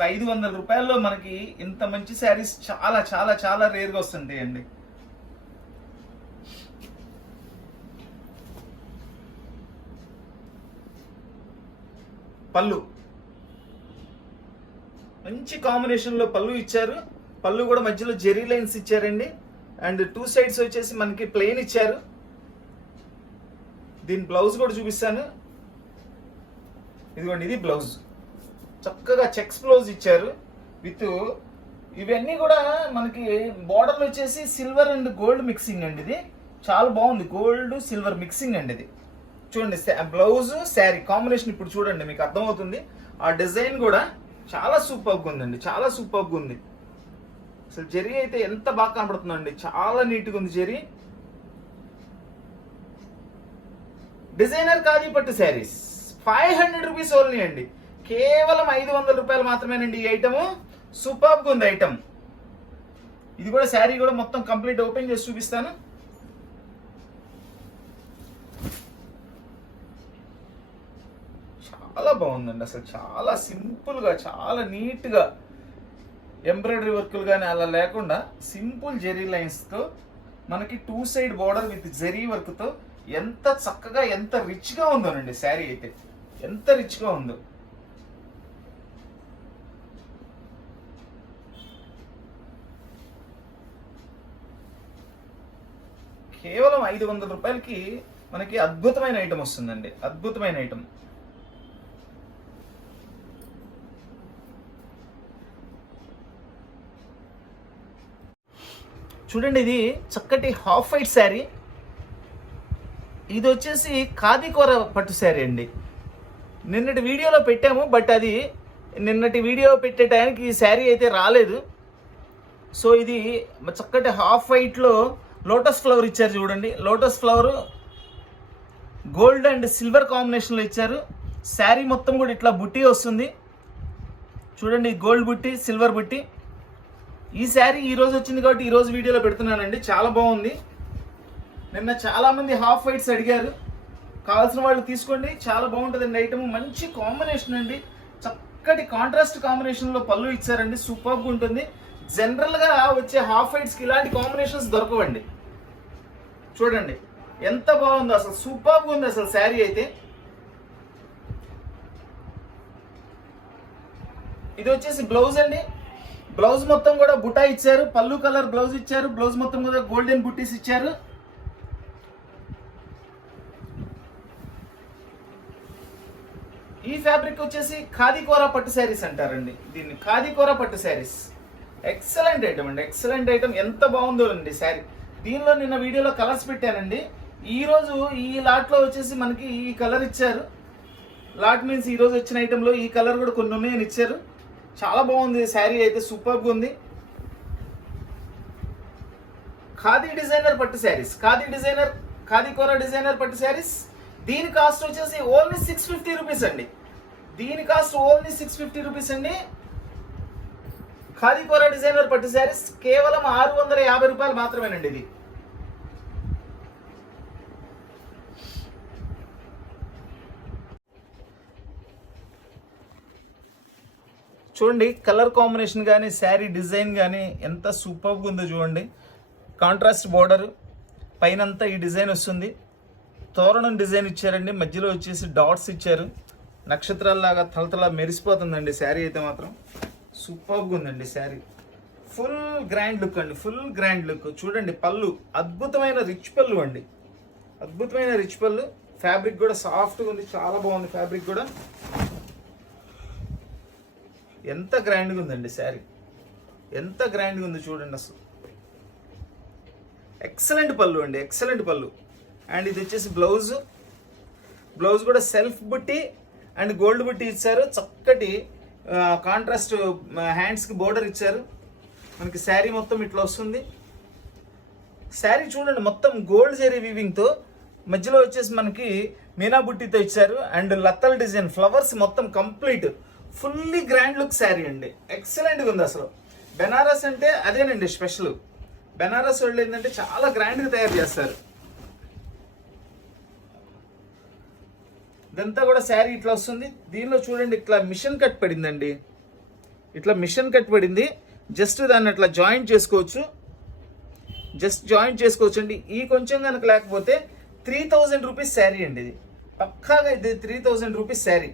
500 రూపాయల్లో మనకి ఇంత మంచి శారీస్ చాలా చాలా చాలా రేర్గా వస్తుంటాయి అండి. పళ్ళు మంచి కాంబినేషన్ లో పళ్ళు ఇచ్చారు, పళ్ళు కూడా మధ్యలో జెరీ లైన్స్ ఇచ్చారండి. అండ్ 2 సైడ్స్ వచ్చేసి మనకి ప్లెయిన్ ఇచ్చారు. దీని బ్లౌజ్ కూడా చూపిస్తాను, ఇదిగోండి ఇది బ్లౌజ్, చక్కగా చెక్స్ బ్లౌజ్ ఇచ్చారు విత్ ఇవన్నీ కూడా మనకి బార్డర్లు వచ్చేసి సిల్వర్ అండ్ గోల్డ్ మిక్సింగ్ అండి. ఇది చాలా బాగుంది, గోల్డ్ సిల్వర్ మిక్సింగ్ అండి ఇది. చూడండి బ్లౌజ్ శారీ కాంబినేషన్ ఇప్పుడు చూడండి మీకు అర్థమవుతుంది. ఆ డిజైన్ కూడా చాలా సూపర్గా ఉందండి, చాలా సూపర్గా ఉంది. అసలు జెరీ అయితే ఎంత బాగా కనబడుతుందండి, చాలా నీట్గా ఉంది జెరీ. డిజైనర్ ఖాదీ పట్టు శారీస్ 500 రూపీస్ ఓన్లీ అండి, కేవలం 500 రూపాయలు మాత్రమేనండి. ఈ ఐటమ్ సూపర్గా ఉంది ఐటమ్. ఇది కూడా శారీ కూడా మొత్తం కంప్లీట్ ఓపెన్ చేసి చూపిస్తాను. చాలా బాగుందండి అసలు, చాలా సింపుల్గా, చాలా నీట్గా, ఎంబ్రాయిడరీ వర్కులు కానీ అలా లేకుండా సింపుల్ జెరీ లైన్స్తో మనకి 2 సైడ్ బార్డర్ విత్ జెరీ వర్క్తో ఎంత చక్కగా ఎంత రిచ్గా ఉందోనండి శారీ అయితే, ఎంత రిచ్గా ఉందో. కేవలం 500 రూపాయలకి మనకి అద్భుతమైన ఐటమ్ వస్తుందండి, అద్భుతమైన ఐటమ్. చూడండి ఇది చక్కటి హాఫ్ వైట్ శారీ, ఇది వచ్చేసి ఖాదీ కూర పట్టు శారీ అండి. నిన్నటి వీడియోలో పెట్టాము, బట్ అది నిన్నటి వీడియో పెట్టే టైంకి ఈ శారీ అయితే రాలేదు. సో ఇది చక్కటి హాఫ్ వైట్లో లోటస్ ఫ్లవర్ ఇచ్చారు చూడండి, lotus flower gold and silver కాంబినేషన్లో ఇచ్చారు. శారీ మొత్తం కూడా ఇట్లా బుట్టి వస్తుంది చూడండి, గోల్డ్ బుట్టి, సిల్వర్ బుట్టి. ఈ శారీ ఈరోజు వచ్చింది కాబట్టి ఈరోజు వీడియోలో పెడుతున్నానండి, చాలా బాగుంది. నిన్న చాలామంది హాఫ్ వైట్స్ అడిగారు, కావాల్సిన వాళ్ళు తీసుకోండి, చాలా బాగుంటుందండి ఐటమ్. మంచి కాంబినేషన్ అండి, చక్కటి కాంట్రాస్ట్ కాంబినేషన్లో పళ్ళు ఇచ్చారండి, సూపర్గా ఉంటుంది. జనరల్గా వచ్చే హాఫ్ వైట్స్కి ఇలాంటి కాంబినేషన్స్ దొరకవండి. చూడండి ఎంత బాగుందో అసలు, సూపర్గా ఉంది అసలు శారీ అయితే. ఇది వచ్చేసి బ్లౌజ్ అండి, బ్లౌజ్ మొత్తం కూడా బుటా ఇచ్చారు, పళ్ళు కలర్ బ్లౌజ్ ఇచ్చారు, బ్లౌజ్ మొత్తం కూడా గోల్డెన్ బుట్టీస్ ఇచ్చారు. ఈ ఫ్యాబ్రిక్ వచ్చేసి ఖాదీ కూర పట్టు శారీస్ అంటారండి, దీన్ని ఖాదీ కూర పట్టు శారీస్. ఎక్సలెంట్ ఐటమ్ అండి, ఎక్సలెంట్ ఐటమ్, ఎంత బాగుందో అండి శారీ. దీనిలో నిన్న వీడియోలో కలర్స్ పెట్టానండి, ఈరోజు ఈ లాట్లో వచ్చేసి మనకి ఈ కలర్ ఇచ్చారు. లాట్ మీన్స్ ఈరోజు వచ్చిన ఐటెంలో ఈ కలర్ కూడా కొన్ని ఉన్నాయని ఇచ్చారు. చాలా బాగుంది శారీ అయితే, సూపర్గా ఉంది. ఖాదీ డిజైనర్ పట్టు శారీస్, ఖాదీ కూర డిజైనర్ పట్టు శారీస్. దీని కాస్ట్ వచ్చేసి ఓన్లీ 650 రూపీస్ అండి, దీని కాస్ట్ ఓన్లీ 650 రూపీస్ అండి. ఖాదీ కూర డిజైనర్ పట్టు శారీస్ కేవలం 650 రూపాయలు మాత్రమేనండి. ఇది చూడండి, కలర్ కాంబినేషన్ కానీ శారీ డిజైన్ కానీ ఎంత సూపర్గా ఉందో చూడండి. కాంట్రాస్ట్ బార్డర్ పైనంతా ఈ డిజైన్ వస్తుంది, తోరణం డిజైన్ ఇచ్చారండి, మధ్యలో వచ్చేసి డాట్స్ ఇచ్చారు, నక్షత్రాల్లాగా తలతలా మెరిసిపోతుందండి శారీ అయితే మాత్రం. సూపర్గా ఉందండి శారీ, ఫుల్ గ్రాండ్ లుక్ అండి, ఫుల్ గ్రాండ్ లుక్. చూడండి పళ్ళు అద్భుతమైన రిచ్ పళ్ళు అండి, అద్భుతమైన రిచ్ పళ్ళు. ఫ్యాబ్రిక్ కూడా సాఫ్ట్గా ఉంది, చాలా బాగుంది ఫ్యాబ్రిక్ కూడా, ఎంత గ్రాండ్గా ఉందండి శారీ. ఎంత గ్రాండ్గా ఉంది చూడండి అసలు. ఎక్సలెంట్ పళ్ళు అండి, ఎక్సలెంట్ పళ్ళు. అండ్ ఇది వచ్చేసి బ్లౌజ్ కూడా సెల్ఫ్ బుట్టి అండ్ గోల్డ్ బుట్టి ఇచ్చారు. చక్కటి కాంట్రాస్ట్ హ్యాండ్స్కి బోర్డర్ ఇచ్చారు. మనకి శారీ మొత్తం ఇట్లా వస్తుంది. శారీ చూడండి మొత్తం గోల్డ్ జరీ వీవింగ్తో, మధ్యలో వచ్చేసి మనకి మీనా బుట్టితో ఇచ్చారు. అండ్ లత్తల డిజైన్ ఫ్లవర్స్ మొత్తం complete fully grand look sari అండి. ఎక్సలెంట్గా ఉంది అసలు. బెనారస్ అంటే అదేనండి స్పెషల్. బెనారస్ వాళ్ళు ఏంటంటే చాలా గ్రాండ్గా తయారు చేస్తారు. ఇదంతా కూడా శారీ ఇట్లా వస్తుంది. దీనిలో చూడండి ఇట్లా మిషన్ కట్ పడిందండి, ఇట్లా మిషన్ కట్ పడింది. జస్ట్ దాన్ని అట్లా జాయింట్ చేసుకోవచ్చు, అండి. ఈ కొంచెం కనుక లేకపోతే 3000 రూపీస్ శారీ అండి. ఇది పక్కాగా ఇది 3000 రూపీస్ శారీ.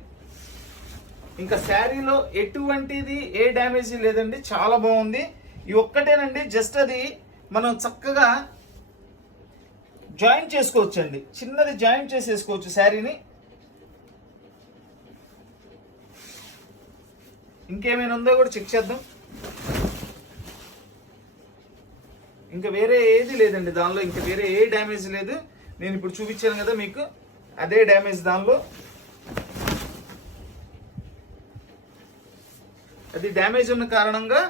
ఇంకా శారీలో ఎటువంటిది ఏ డ్యామేజ్ లేదండి, చాలా బాగుంది. ఈ ఒక్కటేనండి జస్ట్ అది మనం చక్కగా జాయింట్ చేసుకోవచ్చు అండి, చిన్నది జాయింట్ చేసేసుకోవచ్చు శారీని. ఇంకేమైనా ఉందో కూడా చెక్ చేద్దాం. ఇంకా వేరే ఏది లేదండి దానిలో, ఇంకా వేరే ఏ డ్యామేజ్ లేదు. నేను ఇప్పుడు చూపించాను కదా మీకు, అదే డ్యామేజ్ దానిలో. అది డ్యామేజ్ ఉన్న కారణంగా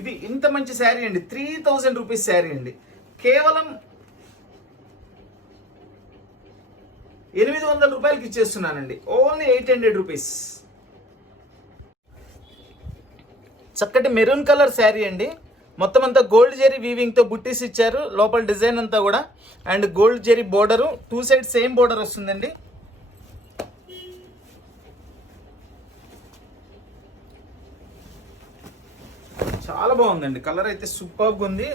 ఇది ఇంత మంచి శారీ అండి. 3000 రూపీస్ శారీ అండి. కేవలం 800 రూపాయలకి ఇచ్చేస్తున్నానండి. Only 800 rupees. చక్కటి మెరూన్ కలర్ శారీ అండి. మొత్తం అంతా గోల్డ్ జెరీ వీవింగ్తో బుట్టీస్ ఇచ్చారు. లోపల డిజైన్ అంతా కూడా and gold zari border, 2 side same border వస్తుందండి. చాలా బాగుందండి, కలర్ అయితే సూపర్గా ఉంది.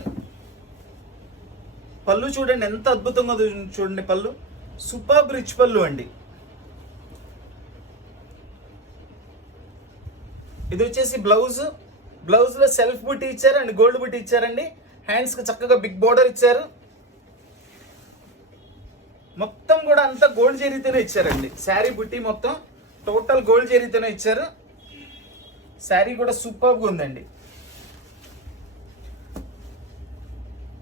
పళ్ళు చూడండి ఎంత అద్భుతంగా చూడండి. పళ్ళు సూపర్ రిచ్ పళ్ళు అండి. ఇది వచ్చేసి బ్లౌజ్లో సెల్ఫ్ బుట్టి ఇచ్చారు అండ్ గోల్డ్ బుట్టి ఇచ్చారండి. హ్యాండ్స్కి చక్కగా బిగ్ బోర్డర్ ఇచ్చారు. మొత్తం కూడా అంతా గోల్డ్ జరీతోనే ఇచ్చారండి. శారీ బుట్టి మొత్తం టోటల్ గోల్డ్ జరీతోనే ఇచ్చారు. శారీ కూడా సూపర్గా ఉందండి.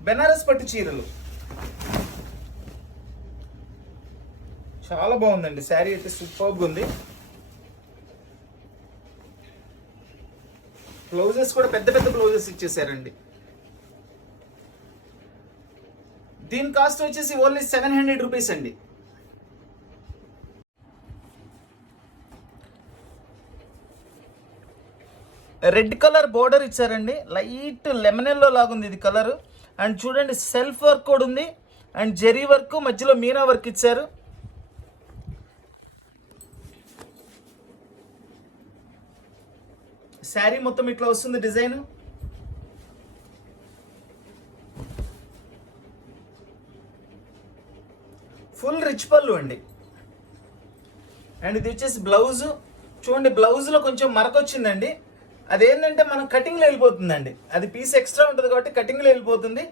బెనారస్ పట్టు చీరలు చాలా బాగుందండి. శారీ అయితే సూపర్గా ఉంది. బ్లౌజెస్ కూడా పెద్ద పెద్ద బ్లౌజెస్ ఇచ్చేసారండి. దీని కాస్ట్ వచ్చేసి ఓన్లీ 700 రూపీస్ అండి. రెడ్ కలర్ బోర్డర్ ఇచ్చారండి. లైట్ లెమన్ ఎల్లో లాగుంది ఇది కలర్. అండ్ చూడండి సెల్ఫ్ వర్క్ కూడా ఉంది అండ్ జెరీ వర్క్, మధ్యలో మీనా వర్క్ ఇచ్చారు. శారీ మొత్తం ఇట్లా వస్తుంది డిజైన్. ఫుల్ రిచ్ పళ్ళు అండి. అండ్ ఇది వచ్చేసి బ్లౌజ్ చూడండి. బ్లౌజ్లో కొంచెం మరకొచ్చిందండి. అదేంటంటే మనం కటింగ్లో వెళ్ళిపోతుందండి. అది పీస్ ఎక్స్ట్రా ఉంటుంది కాబట్టి కటింగ్లో వెళ్ళిపోతుంది.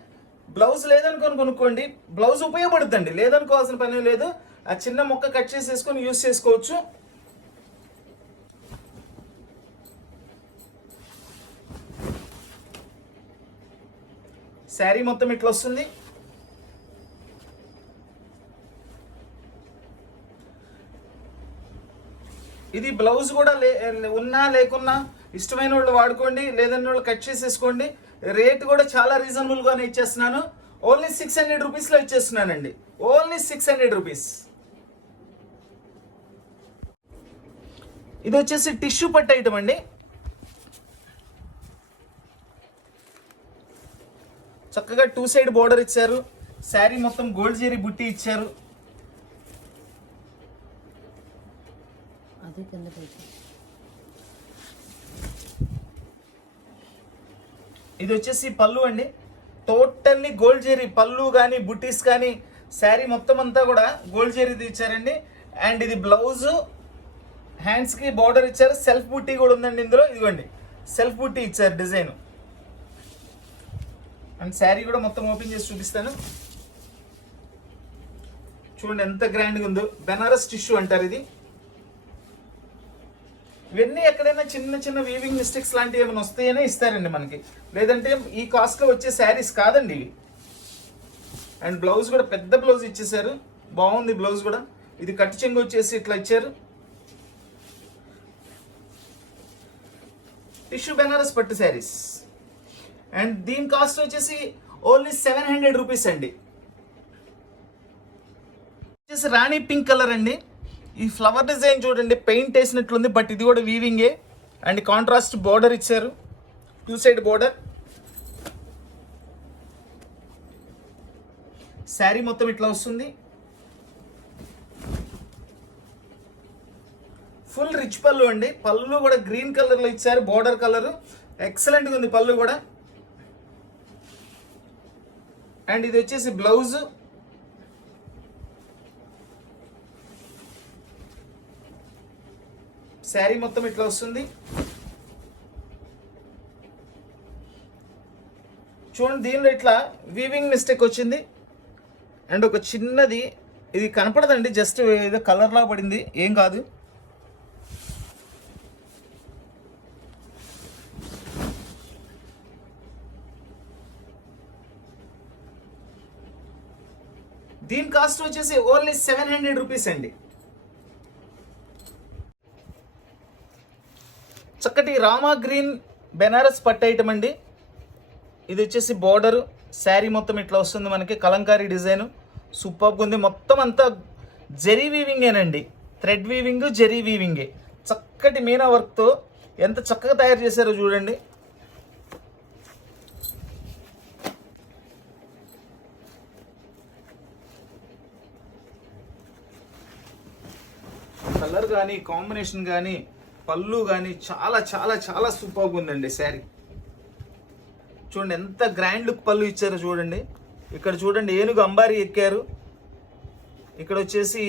బ్లౌజ్ లేదనుకొని కొనుక్కోండి, బ్లౌజ్ ఉపయోగపడుతుందండి, లేదనుకోవాల్సిన పని లేదు. ఆ చిన్న ముక్క కట్ చేసేసుకొని యూస్ చేసుకోవచ్చు. శారీ మొత్తం ఇట్లా వస్తుంది. ఇది బ్లౌజ్ కూడా ఉన్నా లేకున్నా ఇష్టమైన వాళ్ళు వాడుకోండి, లేదన్న వాళ్ళు కట్ చేసేసుకోండి. రేట్ కూడా చాలా రీజనబుల్గానే ఇచ్చేస్తున్నాను. ఓన్లీ 600 రూపీస్లో ఇచ్చేస్తున్నానండి. Only 600 rupees. ఇది వచ్చేసి టిష్యూ పట్టు ఐటమ్ అండి. చక్కగా 2 సైడ్ బోర్డర్ ఇచ్చారు. శారీ మొత్తం గోల్డ్ జెరీ బుట్టి ఇచ్చారు. ఇది వచ్చేసి పళ్ళు అండి. టోటల్లీ గోల్డ్ జెరీ పళ్ళు కానీ బుట్టీస్ కానీ శారీ మొత్తం అంతా కూడా గోల్డ్ జెరీది ఇచ్చారండి. అండ్ ఇది బ్లౌజ్, హ్యాండ్స్కి బార్డర్ ఇచ్చారు. సెల్ఫ్ బుట్టి కూడా ఉందండి ఇందులో. ఇదిగోండి సెల్ఫ్ బుట్టి ఇచ్చారు డిజైన్. అండ్ శారీ కూడా మొత్తం ఓపెన్ చేసి చూపిస్తాను. చూడండి ఎంత గ్రాండ్గా ఉందో. బెనారస్ టిష్యూ అంటారు ఇది. ఇవన్నీ ఎక్కడైనా చిన్న చిన్న వీవింగ్ మిస్టేక్స్ లాంటివి ఏమైనా వస్తాయనే ఇస్తారండి మనకి, లేదంటే ఈ కాస్ట్లో వచ్చే శారీస్ కాదండి ఇవి. అండ్ బ్లౌజ్ కూడా పెద్ద బ్లౌజ్ ఇచ్చేసారు, బాగుంది బ్లౌజ్ కూడా. ఇది కట్టు చెంగు వచ్చేసి ఇట్లా ఇచ్చారు. టిష్యూ బెనారస్ పట్టు శారీస్. అండ్ దీని కాస్ట్ వచ్చేసి ఓన్లీ 700 రూపీస్ అండి. వచ్చేసి రాణి పింక్ కలర్ అండి. ఈ ఫ్లవర్ డిజైన్ చూడండి, పెయింట్ వేసినట్లుంది, బట్ ఇది కూడా వీవింగే. అండ్ కాంట్రాస్ట్ బోర్డర్ ఇచ్చారు, 2 సైడ్ బోర్డర్. శారీ మొత్తం ఇట్లా వస్తుంది. ఫుల్ రిచ్ పళ్ళు అండి. పళ్ళు కూడా గ్రీన్ కలర్లో ఇచ్చారు, బోర్డర్ కలర్ ఎక్సలెంట్గా ఉంది పళ్ళు కూడా. అండ్ ఇది వచ్చేసి బ్లౌజ్. శారీ మొత్తం ఇట్లా వస్తుంది. చూడండి, దీనిలో ఇట్లా వీవింగ్ మిస్టేక్ వచ్చింది. అండ్ ఒక చిన్నది, ఇది కనపడదండి, జస్ట్ ఏదో కలర్లా పడింది, ఏం కాదు. దీని కాస్ట్ వచ్చేసి ఓన్లీ 700 రూపీస్ అండి. చక్కటి రామా గ్రీన్ బెనారస్ పట్టు ఐటమ్ అండి. ఇది వచ్చేసి బోర్డరు, శారీ మొత్తం ఇట్లా వస్తుంది మనకి, కలంకారీ డిజైన్ సూపర్గా ఉంది. మొత్తం అంతా జెరీ వీవింగేనండి, థ్రెడ్ వీవింగ్, జెరీ వీవింగే. చక్కటి మీనా వర్క్తో ఎంత చక్కగా తయారు చేశారో చూడండి. కలర్ కానీ, కాంబినేషన్ కానీ, పళ్ళు కానీ చాలా చాలా చాలా సూపర్గా ఉందండి శారీ. చూడండి ఎంత గ్రాండ్ లుక్ పళ్ళు ఇచ్చారో చూడండి. ఇక్కడ చూడండి ఏనుగు అంబారీ ఎక్కారు. ఇక్కడ వచ్చేసి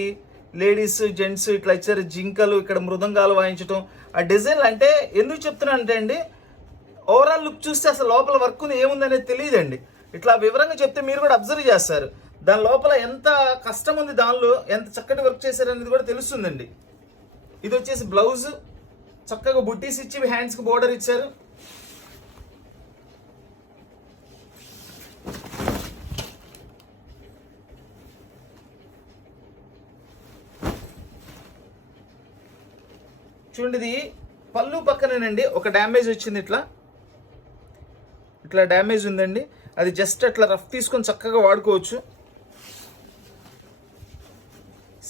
లేడీస్, జెంట్స్ ఇట్లా ఇచ్చారు, జింకలు, ఇక్కడ మృదంగాలు వాయించడం. ఆ డిజైన్ అంటే ఎందుకు చెప్తున్నా అంటే అండి, ఓవరాల్ లుక్ చూస్తే అసలు లోపల వర్క్ ఉంది ఏముందనేది తెలియదండి. ఇట్లా వివరంగా చెప్తే మీరు కూడా అబ్జర్వ్ చేస్తారు, దాని లోపల ఎంత కష్టం ఉంది, దానిలో ఎంత చక్కటి వర్క్ చేశారు అనేది కూడా తెలుస్తుందండి. ఇది వచ్చేసి బ్లౌజ్, చక్కగా బుట్టీస్ ఇచ్చి హ్యాండ్స్కి బోర్డర్ ఇచ్చారు. చూడండి, ఇది పళ్ళు పక్కనేనండి ఒక డ్యామేజ్ వచ్చింది, ఇట్లా డ్యామేజ్ ఉందండి. అది జస్ట్ అట్లా రఫ్ తీసుకొని చక్కగా వాడుకోవచ్చు.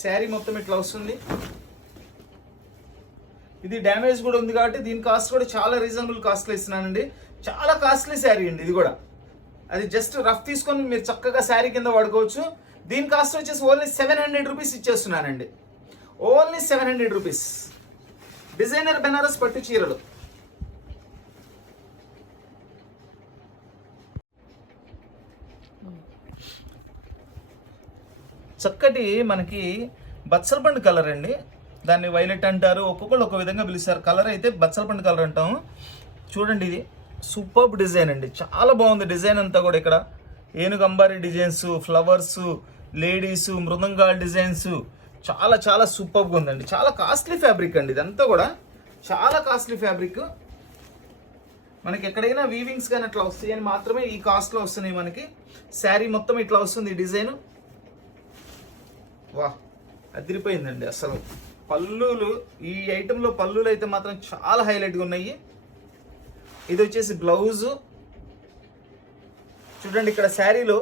శారీ మొత్తం ఇట్లా వస్తుంది. ఇది డ్యామేజ్ కూడా ఉంది కాబట్టి దీని కాస్ట్ కూడా చాలా రీజనబుల్ కాస్ట్లో ఇస్తున్నానండి. చాలా కాస్ట్లీ శారీ అండి ఇది కూడా. అది జస్ట్ రఫ్ తీసుకొని మీరు చక్కగా శారీ కింద వాడుకోవచ్చు. దీని కాస్ట్ వచ్చేసి ఓన్లీ 700 రూపీస్ ఇచ్చేస్తున్నానండి. Only 700 rupees. డిజైనర్ బెనారస్ పట్టు చీరలు. చక్కటి మనకి బచ్చలపండు కలర్ అండి, దాన్ని వైలెట్ అంటారు, ఒక్కొక్కరు ఒక విధంగా పిలుస్తారు. కలర్ అయితే బచ్చలపండు కలర్ అంటాము. చూడండి, ఇది సూపర్బ్ డిజైన్ అండి, చాలా బాగుంది డిజైన్ అంతా కూడా. ఇక్కడ ఏనుగు అంబారీ డిజైన్స్, ఫ్లవర్స్, లేడీస్, మృదంగాల్ డిజైన్స్, చాలా చాలా సూపర్గా ఉందండి. చాలా కాస్ట్లీ ఫ్యాబ్రిక్ అండి, ఇదంతా కూడా చాలా కాస్ట్లీ ఫ్యాబ్రిక్. మనకి ఎక్కడైనా వీవింగ్స్ కానీ అట్లా వస్తాయని మాత్రమే ఈ కాస్ట్లో వస్తున్నాయి మనకి. శారీ మొత్తం ఇట్లా వస్తుంది డిజైన్. వా, అదిరిపోయిందండి అసలు. పళ్ళులు, ఈ ఐటెంలో పళ్ళులు అయితే మాత్రం చాలా హైలైట్గా ఉన్నాయి. ఇది వచ్చేసి బ్లౌజు. చూడండి, ఇక్కడ శారీలో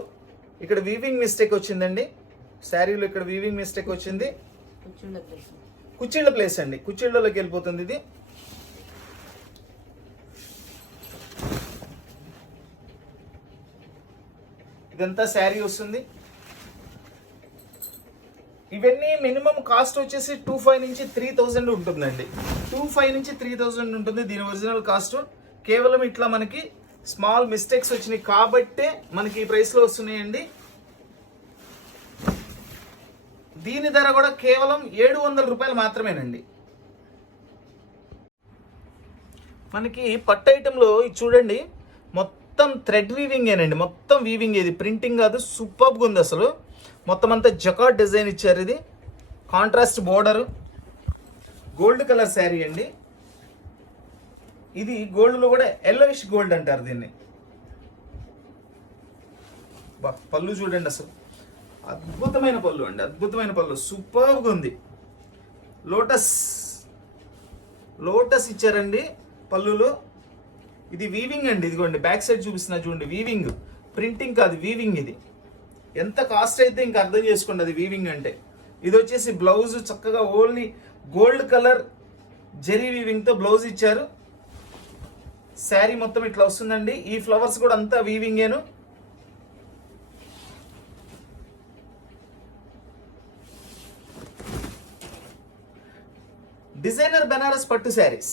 ఇక్కడ వీవింగ్ మిస్టేక్ వచ్చిందండి. శారీలో ఇక్కడ వీవింగ్ మిస్టేక్ వచ్చింది. కుచ్చిళ్ళ ప్లేస్ అండి, కుచ్చిళ్ళలోకి వెళ్ళిపోతుంది ఇది. ఇదంతా శారీ వస్తుంది. ఇవన్నీ మినిమం కాస్ట్ వచ్చేసి 2500 నుంచి 3000 ఉంటుందండి. 2500 నుంచి 3000 ఉంటుంది దీని ఒరిజినల్ కాస్ట్. కేవలం ఇట్లా మనకి స్మాల్ మిస్టేక్స్ వచ్చినాయి కాబట్టే మనకి ఈ ప్రైస్లో వస్తున్నాయండి. దీని ధర కూడా కేవలం 700 రూపాయలు మాత్రమేనండి. మనకి పట్టు ఐటెంలో ఇది చూడండి, మొత్తం థ్రెడ్ వీవింగేనండి, మొత్తం వీవింగ్. ఇది ప్రింటింగ్ కాదు, సూపర్గా ఉంది అసలు. మొత్తం అంతా జకాట్ డిజైన్ ఇచ్చారు. ఇది contrast border, gold colour sari అండి. ఇది గోల్డ్లో కూడా ఎల్లోయిష్ గోల్డ్ అంటారు దీన్ని. పళ్ళు చూడండి అసలు అద్భుతమైన పళ్ళు అండి, అద్భుతమైన పళ్ళు, సూపర్గా ఉంది. లోటస్ ఇచ్చారండి పళ్ళులో. ఇది వీవింగ్ అండి, ఇదిగోండి బ్యాక్ సైడ్ చూపిస్తున్నా చూడండి, వీవింగ్, ప్రింటింగ్ కాదు వీవింగ్. ఇది ఎంత కాస్ట్ అయితే ఇంకా అర్థం చేసుకోండి అది వీవింగ్ అంటే. ఇది వచ్చేసి బ్లౌజ్ చక్కగా ఓన్లీ గోల్డ్ కలర్ జెరీ వీవింగ్తో బ్లౌజ్ ఇచ్చారు. శారీ మొత్తం ఇట్లా వస్తుందండి. ఈ ఫ్లవర్స్ కూడా అంతా వీవింగేను. డిజైనర్ బెనారస్ పట్టు శారీస్.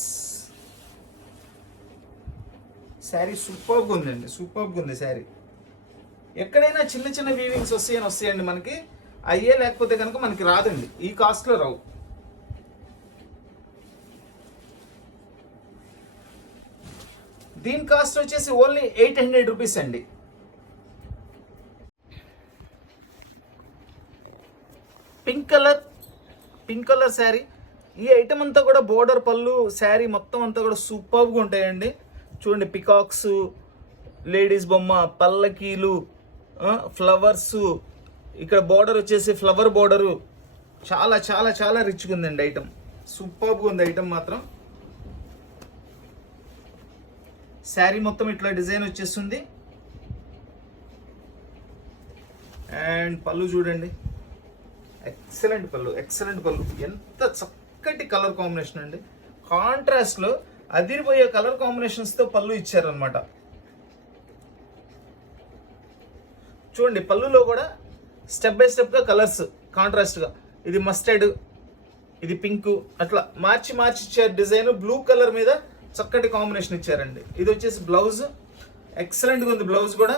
శారీ సూపర్గా ఉందండి, సూపర్గా ఉంది శారీ. ఎక్కడైనా చిన్న చిన్న వీవింగ్స్ వస్తాయండి మనకి, అయ్యే లేకపోతే కనుక మనకి రాదండి, ఈ కాస్ట్లో రావు. దీని కాస్ట్ వచ్చేసి ఓన్లీ 800 రూపీస్ అండి. Pink colour sari. ఈ ఐటమ్ అంతా కూడా బోర్డర్ పళ్ళు, శారీ మొత్తం అంతా కూడా సూపర్గా ఉంటాయండి. చూడండి, పికాక్స్, లేడీస్ బొమ్మ, పల్లకీలు, ఫ్లవర్స్, ఇక్కడ బోర్డర్ వచ్చేసి ఫ్లవర్ బోర్డరు. చాలా చాలా చాలా రిచ్గా ఉందండి ఐటమ్, సూపర్గా ఉంది ఐటమ్ మాత్రం. శారీ మొత్తం ఇట్లా డిజైన్ వచ్చేస్తుంది. అండ్ పళ్ళు చూడండి, ఎక్సలెంట్ పళ్ళు. ఎంత చక్కటి కలర్ కాంబినేషన్ అండి. కాంట్రాస్ట్లో అదిరిపోయే కలర్ కాంబినేషన్స్తో పళ్ళు ఇచ్చారనమాట. చూడండి, పళ్ళులో కూడా స్టెప్ బై స్టెప్గా కలర్స్ కాంట్రాస్ట్గా, ఇది మస్టర్డ్, ఇది పింక్, అట్లా మార్చి ఇచ్చారు డిజైన్. బ్లూ కలర్ మీద చక్కటి కాంబినేషన్ ఇచ్చారండి. ఇది వచ్చేసి బ్లౌజ్, ఎక్సలెంట్గా ఉంది బ్లౌజ్ కూడా.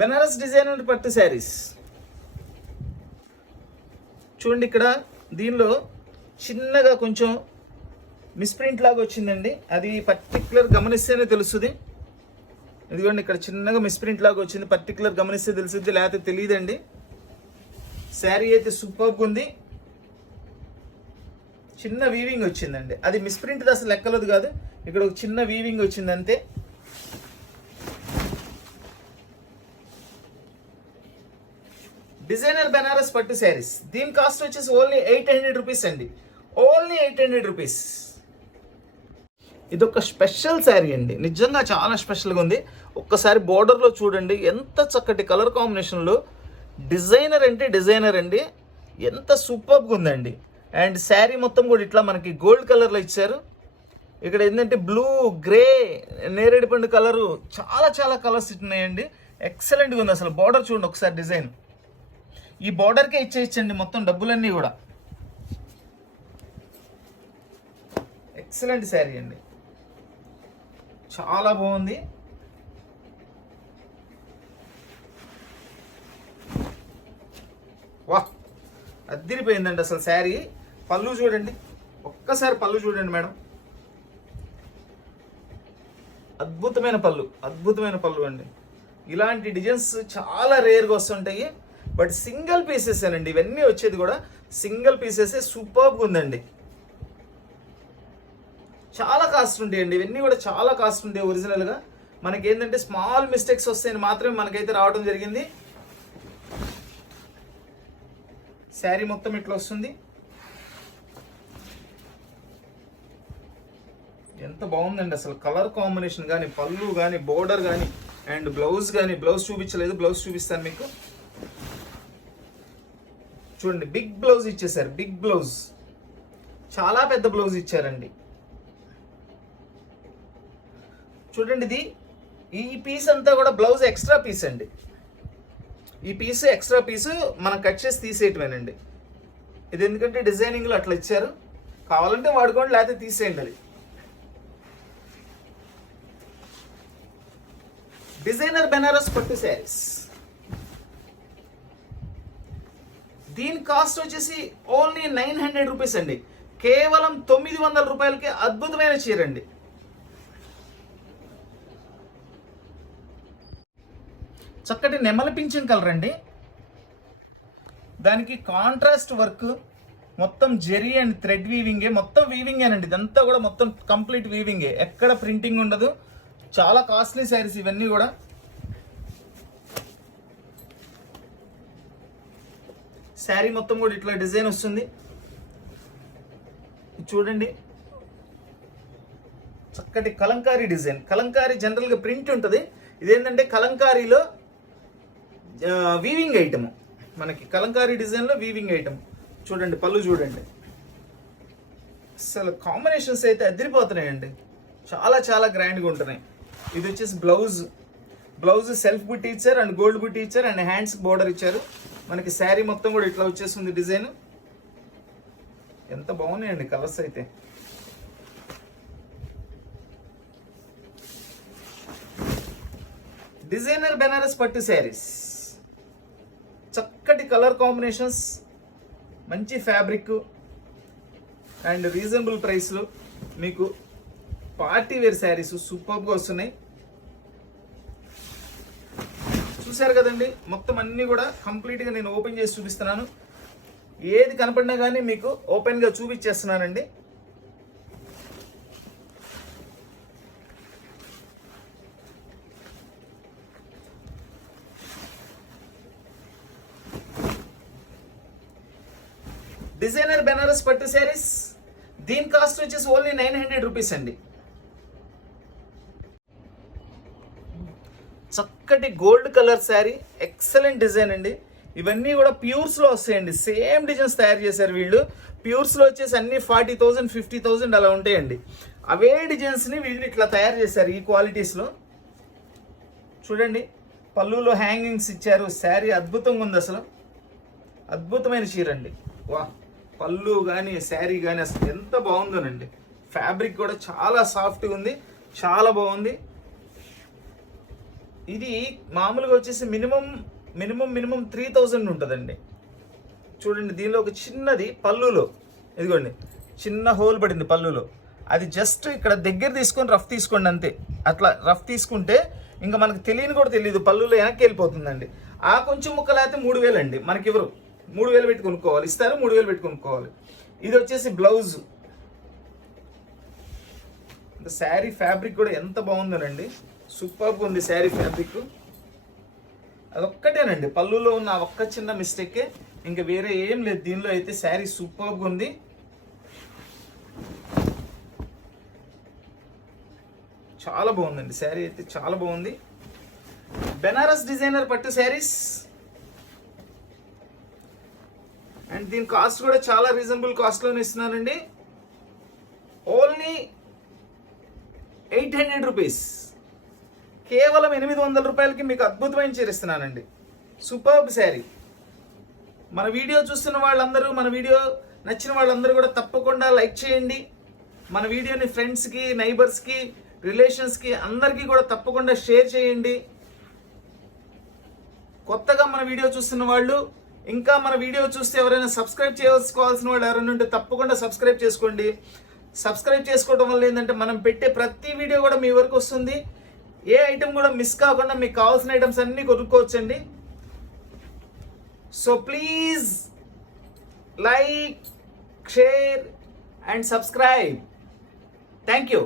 బెనారస్ డిజైనర్ పట్టు శారీస్ చూడండి. ఇక్కడ దీనిలో చిన్నగా కొంచెం మిస్ప్రింట్ లాగా వచ్చిందండి, అది పర్టికులర్ గమనిస్తేనే తెలుస్తుంది. ఇదిగోండి, ఇక్కడ చిన్నగా మిస్ప్రింట్ లాగా వచ్చింది, పర్టికులర్ గమనిస్తే తెలుస్తుంది, లేకపోతే తెలియదండి. శారీ అయితే సూపర్గా ఉంది. చిన్న వీవింగ్ వచ్చిందండి, అది మిస్ప్రింట్ అసలు లెక్కలది కాదు, ఇక్కడ ఒక చిన్న వీవింగ్ వచ్చింది అంతే. డిజైనర్ బెనారస్ పట్టు శారీస్. దీని కాస్ట్ వచ్చేసి ఓన్లీ 800 రూపీస్ అండి, ఓన్లీ 800 రూపీస్. ఇదొక స్పెషల్ శారీ అండి, నిజంగా చాలా స్పెషల్గా ఉంది. ఒక్కసారి బోర్డర్లో చూడండి, ఎంత చక్కటి కలర్ కాంబినేషన్లో. డిజైనర్ అంటే డిజైనర్ అండి, ఎంత సూపర్గా ఉందండి. అండ్ శారీ మొత్తం కూడా ఇట్లా మనకి గోల్డ్ కలర్లో ఇచ్చారు. ఇక్కడ ఏంటంటే బ్లూ, గ్రే, నేరేడు పండు కలరు, చాలా చాలా కలర్స్ ఉన్నాయండి. ఎక్సలెంట్గా ఉంది అసలు. బోర్డర్ చూడండి ఒకసారి, డిజైన్ ఈ బోర్డర్కే ఇచ్చేయచ్చండి మొత్తం డబ్బులన్నీ కూడా. ఎక్సలెంట్ శారీ అండి, చాలా బాగుంది. వా, అద్దిరిపోయిందండి అసలు శారీ. పళ్ళు చూడండి, ఒక్కసారి పళ్ళు చూడండి మేడం, అద్భుతమైన పళ్ళు అండి. ఇలాంటి డిజైన్స్ చాలా రేర్గా వస్తుంటాయి, బట్ సింగిల్ పీసెస్ అండి ఇవన్నీ వచ్చేది కూడా సింగిల్ పీసెసే. సూపర్గా ఉందండి, చాలా కాస్ట్ ఉంటాయండి ఇవన్నీ కూడా, చాలా కాస్ట్ ఉంటాయి. ఒరిజినల్గా మనకి ఏంటంటే స్మాల్ మిస్టేక్స్ వస్తాయని మాత్రమే మనకైతే రావడం జరిగింది. శారీ మొత్తం ఇట్లా వస్తుంది, ఎంత బాగుందండి అసలు. కలర్ కాంబినేషన్ కానీ, పళ్ళు కానీ, బోర్డర్ కానీ, అండ్ బ్లౌజ్ కానీ. బ్లౌజ్ చూపించలేదు, బ్లౌజ్ చూపిస్తాను మీకు. చూడండి, బిగ్ బ్లౌజ్ ఇచ్చేసారు, బిగ్ బ్లౌజ్, చాలా పెద్ద బ్లౌజ్ ఇచ్చారండి. చూడండి, ఇది ఈ పీస్ అంతా కూడా బ్లౌజ్ ఎక్స్ట్రా పీస్ అండి. ఈ పీస్ ఎక్స్ట్రా పీసు మనం కట్ చేసి తీసేయటమేనండి. ఇది ఎందుకంటే డిజైనింగ్లో అట్లా ఇచ్చారు, కావాలంటే వాడుకోండి, లేకపోతే తీసేయండి. అది డిజైనర్ బెనారస్ పట్టు శారీస్. దీని కాస్ట్ వచ్చేసి ఓన్లీ 900 రూపీస్ అండి, కేవలం 900 రూపాయలకి అద్భుతమైన చీర అండి. చక్కటి నెమలి పింఛన్ కలర్ అండి. దానికి కాంట్రాస్ట్ వర్క్, మొత్తం జెరీ అండ్ థ్రెడ్ వీవింగే, మొత్తం వీవింగేనండి. ఇదంతా కూడా మొత్తం కంప్లీట్ వీవింగే, ఎక్కడ ప్రింటింగ్ ఉండదు. చాలా కాస్ట్లీ శారీస్ ఇవన్నీ కూడా. శారీ మొత్తం కూడా ఇట్లా డిజైన్ వస్తుంది చూడండి. చక్కటి కలంకారీ డిజైన్. కలంకారీ జనరల్గా ప్రింట్ ఉంటుంది, ఇదేంటంటే కలంకారీలో వీవింగ్ ఐటమ్. మనకి కలంకారీ డిజైన్లో వీవింగ్ ఐటమ్ చూడండి. పళ్ళు చూడండి, అసలు కాంబినేషన్స్ అయితే అదిరిపోతున్నాయండి. చాలా చాలా గ్రాండ్గా ఉంటున్నాయి. ఇది వచ్చేసి బ్లౌజ్ సెల్ఫ్ బుట్టి ఇచ్చారు అండ్ గోల్డ్ బుట్టి ఇచ్చారు అండ్ హ్యాండ్స్ బోర్డర్ ఇచ్చారు. మనకి శారీ మొత్తం కూడా ఇట్లా వచ్చేస్తుంది డిజైన్. ఎంత బాగున్నాయండి కలర్స్ అయితే. డిజైనర్ బెనారస్ పట్టు శారీస్, చక్కటి కలర్ కాంబినేషన్స్, మంచి ఫ్యాబ్రిక్ అండ్ రీజనబుల్ ప్రైస్లో మీకు పార్టీ వేర్ శారీస్ సూపర్గా వస్తున్నాయి. చూశారు కదండి, మొత్తం అన్నీ కూడా కంప్లీట్గా నేను ఓపెన్ చేసి చూపిస్తున్నాను. ఏది కనపడినా కానీ మీకు ఓపెన్గా చూపించేస్తున్నానండి. డిజైనర్ బెనారస్ పట్టు శారీస్, దీని కాస్ట్ వచ్చేసి ఓన్లీ 900 రూపీస్ అండి. చక్కటి gold colour sari, excellent design అండి. ఇవన్నీ కూడా ప్యూర్స్లో వస్తాయండి. సేమ్ డిజైన్స్ తయారు చేశారు వీళ్ళు. ప్యూర్స్లో వచ్చేసి అన్ని 40,000 50,000 అలా ఉంటాయండి. అవే డిజైన్స్ని వీళ్ళు ఇట్లా తయారు చేశారు ఈ క్వాలిటీస్లో. చూడండి, పళ్ళులో హ్యాంగింగ్స్ ఇచ్చారు. శారీ అద్భుతంగా ఉంది, అసలు అద్భుతమైన చీర అండి. వా, పళ్ళు కానీ శారీ కానీ అసలు ఎంత బాగుందోనండి. ఫ్యాబ్రిక్ కూడా చాలా సాఫ్ట్గా ఉంది, చాలా బాగుంది. ఇది మామూలుగా వచ్చేసి మినిమం 3,000 ఉంటుందండి. చూడండి, దీనిలో ఒక చిన్నది పళ్ళులో, ఇదిగోండి చిన్న హోల్ పడింది పళ్ళులో. అది జస్ట్ ఇక్కడ దగ్గర తీసుకొని రఫ్ తీసుకోండి అంతే. అట్లా రఫ్ తీసుకుంటే ఇంకా మనకు తెలియని కూడా తెలియదు, పళ్ళులో వెనక్కి వెళ్ళిపోతుందండి. ఆ కొంచెం ముక్కలు అయితే 3,000 అండి. మనకి ఎవరు 3,000 పెట్టి కొనుక్కోవాలి, ఇస్తారు 3,000 పెట్టి కొనుక్కోవాలి. ఇది వచ్చేసి బ్లౌజ్. శారీ ఫ్యాబ్రిక్ కూడా ఎంత బాగుందోనండి, సూపర్గా ఉంది శారీ ఫ్యాబ్రిక్. అదొక్కటేనండి, పళ్ళులో ఉన్న ఒక్క చిన్న మిస్టేకే, ఇంకా వేరే ఏం లేదు. దీనిలో అయితే శారీ సూపర్గా ఉంది. చాలా బాగుందండి శారీ అయితే, చాలా బాగుంది. బెనారస్ డిజైనర్ పట్టు శారీస్ అండ్ దీని కాస్ట్ కూడా చాలా రీజనబుల్ కాస్ట్లోనే ఇస్తున్నానండి. ఓన్లీ 800 రూపీస్, కేవలం 800 రూపాయలకి మీకు అద్భుతమైన చీర ఇస్తున్నానండి. సూపర్బ్ శారీ. మన వీడియో చూస్తున్న వాళ్ళందరూ, మన వీడియో నచ్చిన వాళ్ళందరూ కూడా తప్పకుండా లైక్ చేయండి. మన వీడియోని ఫ్రెండ్స్కి, నైబర్స్కి, రిలేషన్స్కి అందరికీ కూడా తప్పకుండా షేర్ చేయండి. కొత్తగా మన వీడియో చూస్తున్న వాళ్ళు, ఇంకా మన వీడియో చూస్తే ఎవరైనా సబ్స్క్రైబ్ చేసుకోవాల్సిన వాళ్ళు ఎవరైనా ఉంటే తప్పకుండా సబ్స్క్రైబ్ చేసుకోండి. సబ్స్క్రైబ్ చేసుకోవడం వల్ల ఏంటంటే మనం పెట్టే ప్రతి వీడియో కూడా మీ వరకు వస్తుంది. ఏ ఐటమ్ కూడా మిస్ కాకుండా మీకు కావాల్సిన ఐటమ్స్ అన్నీ కొనుక్కోవచ్చండి. So please like, share and subscribe. Thank you.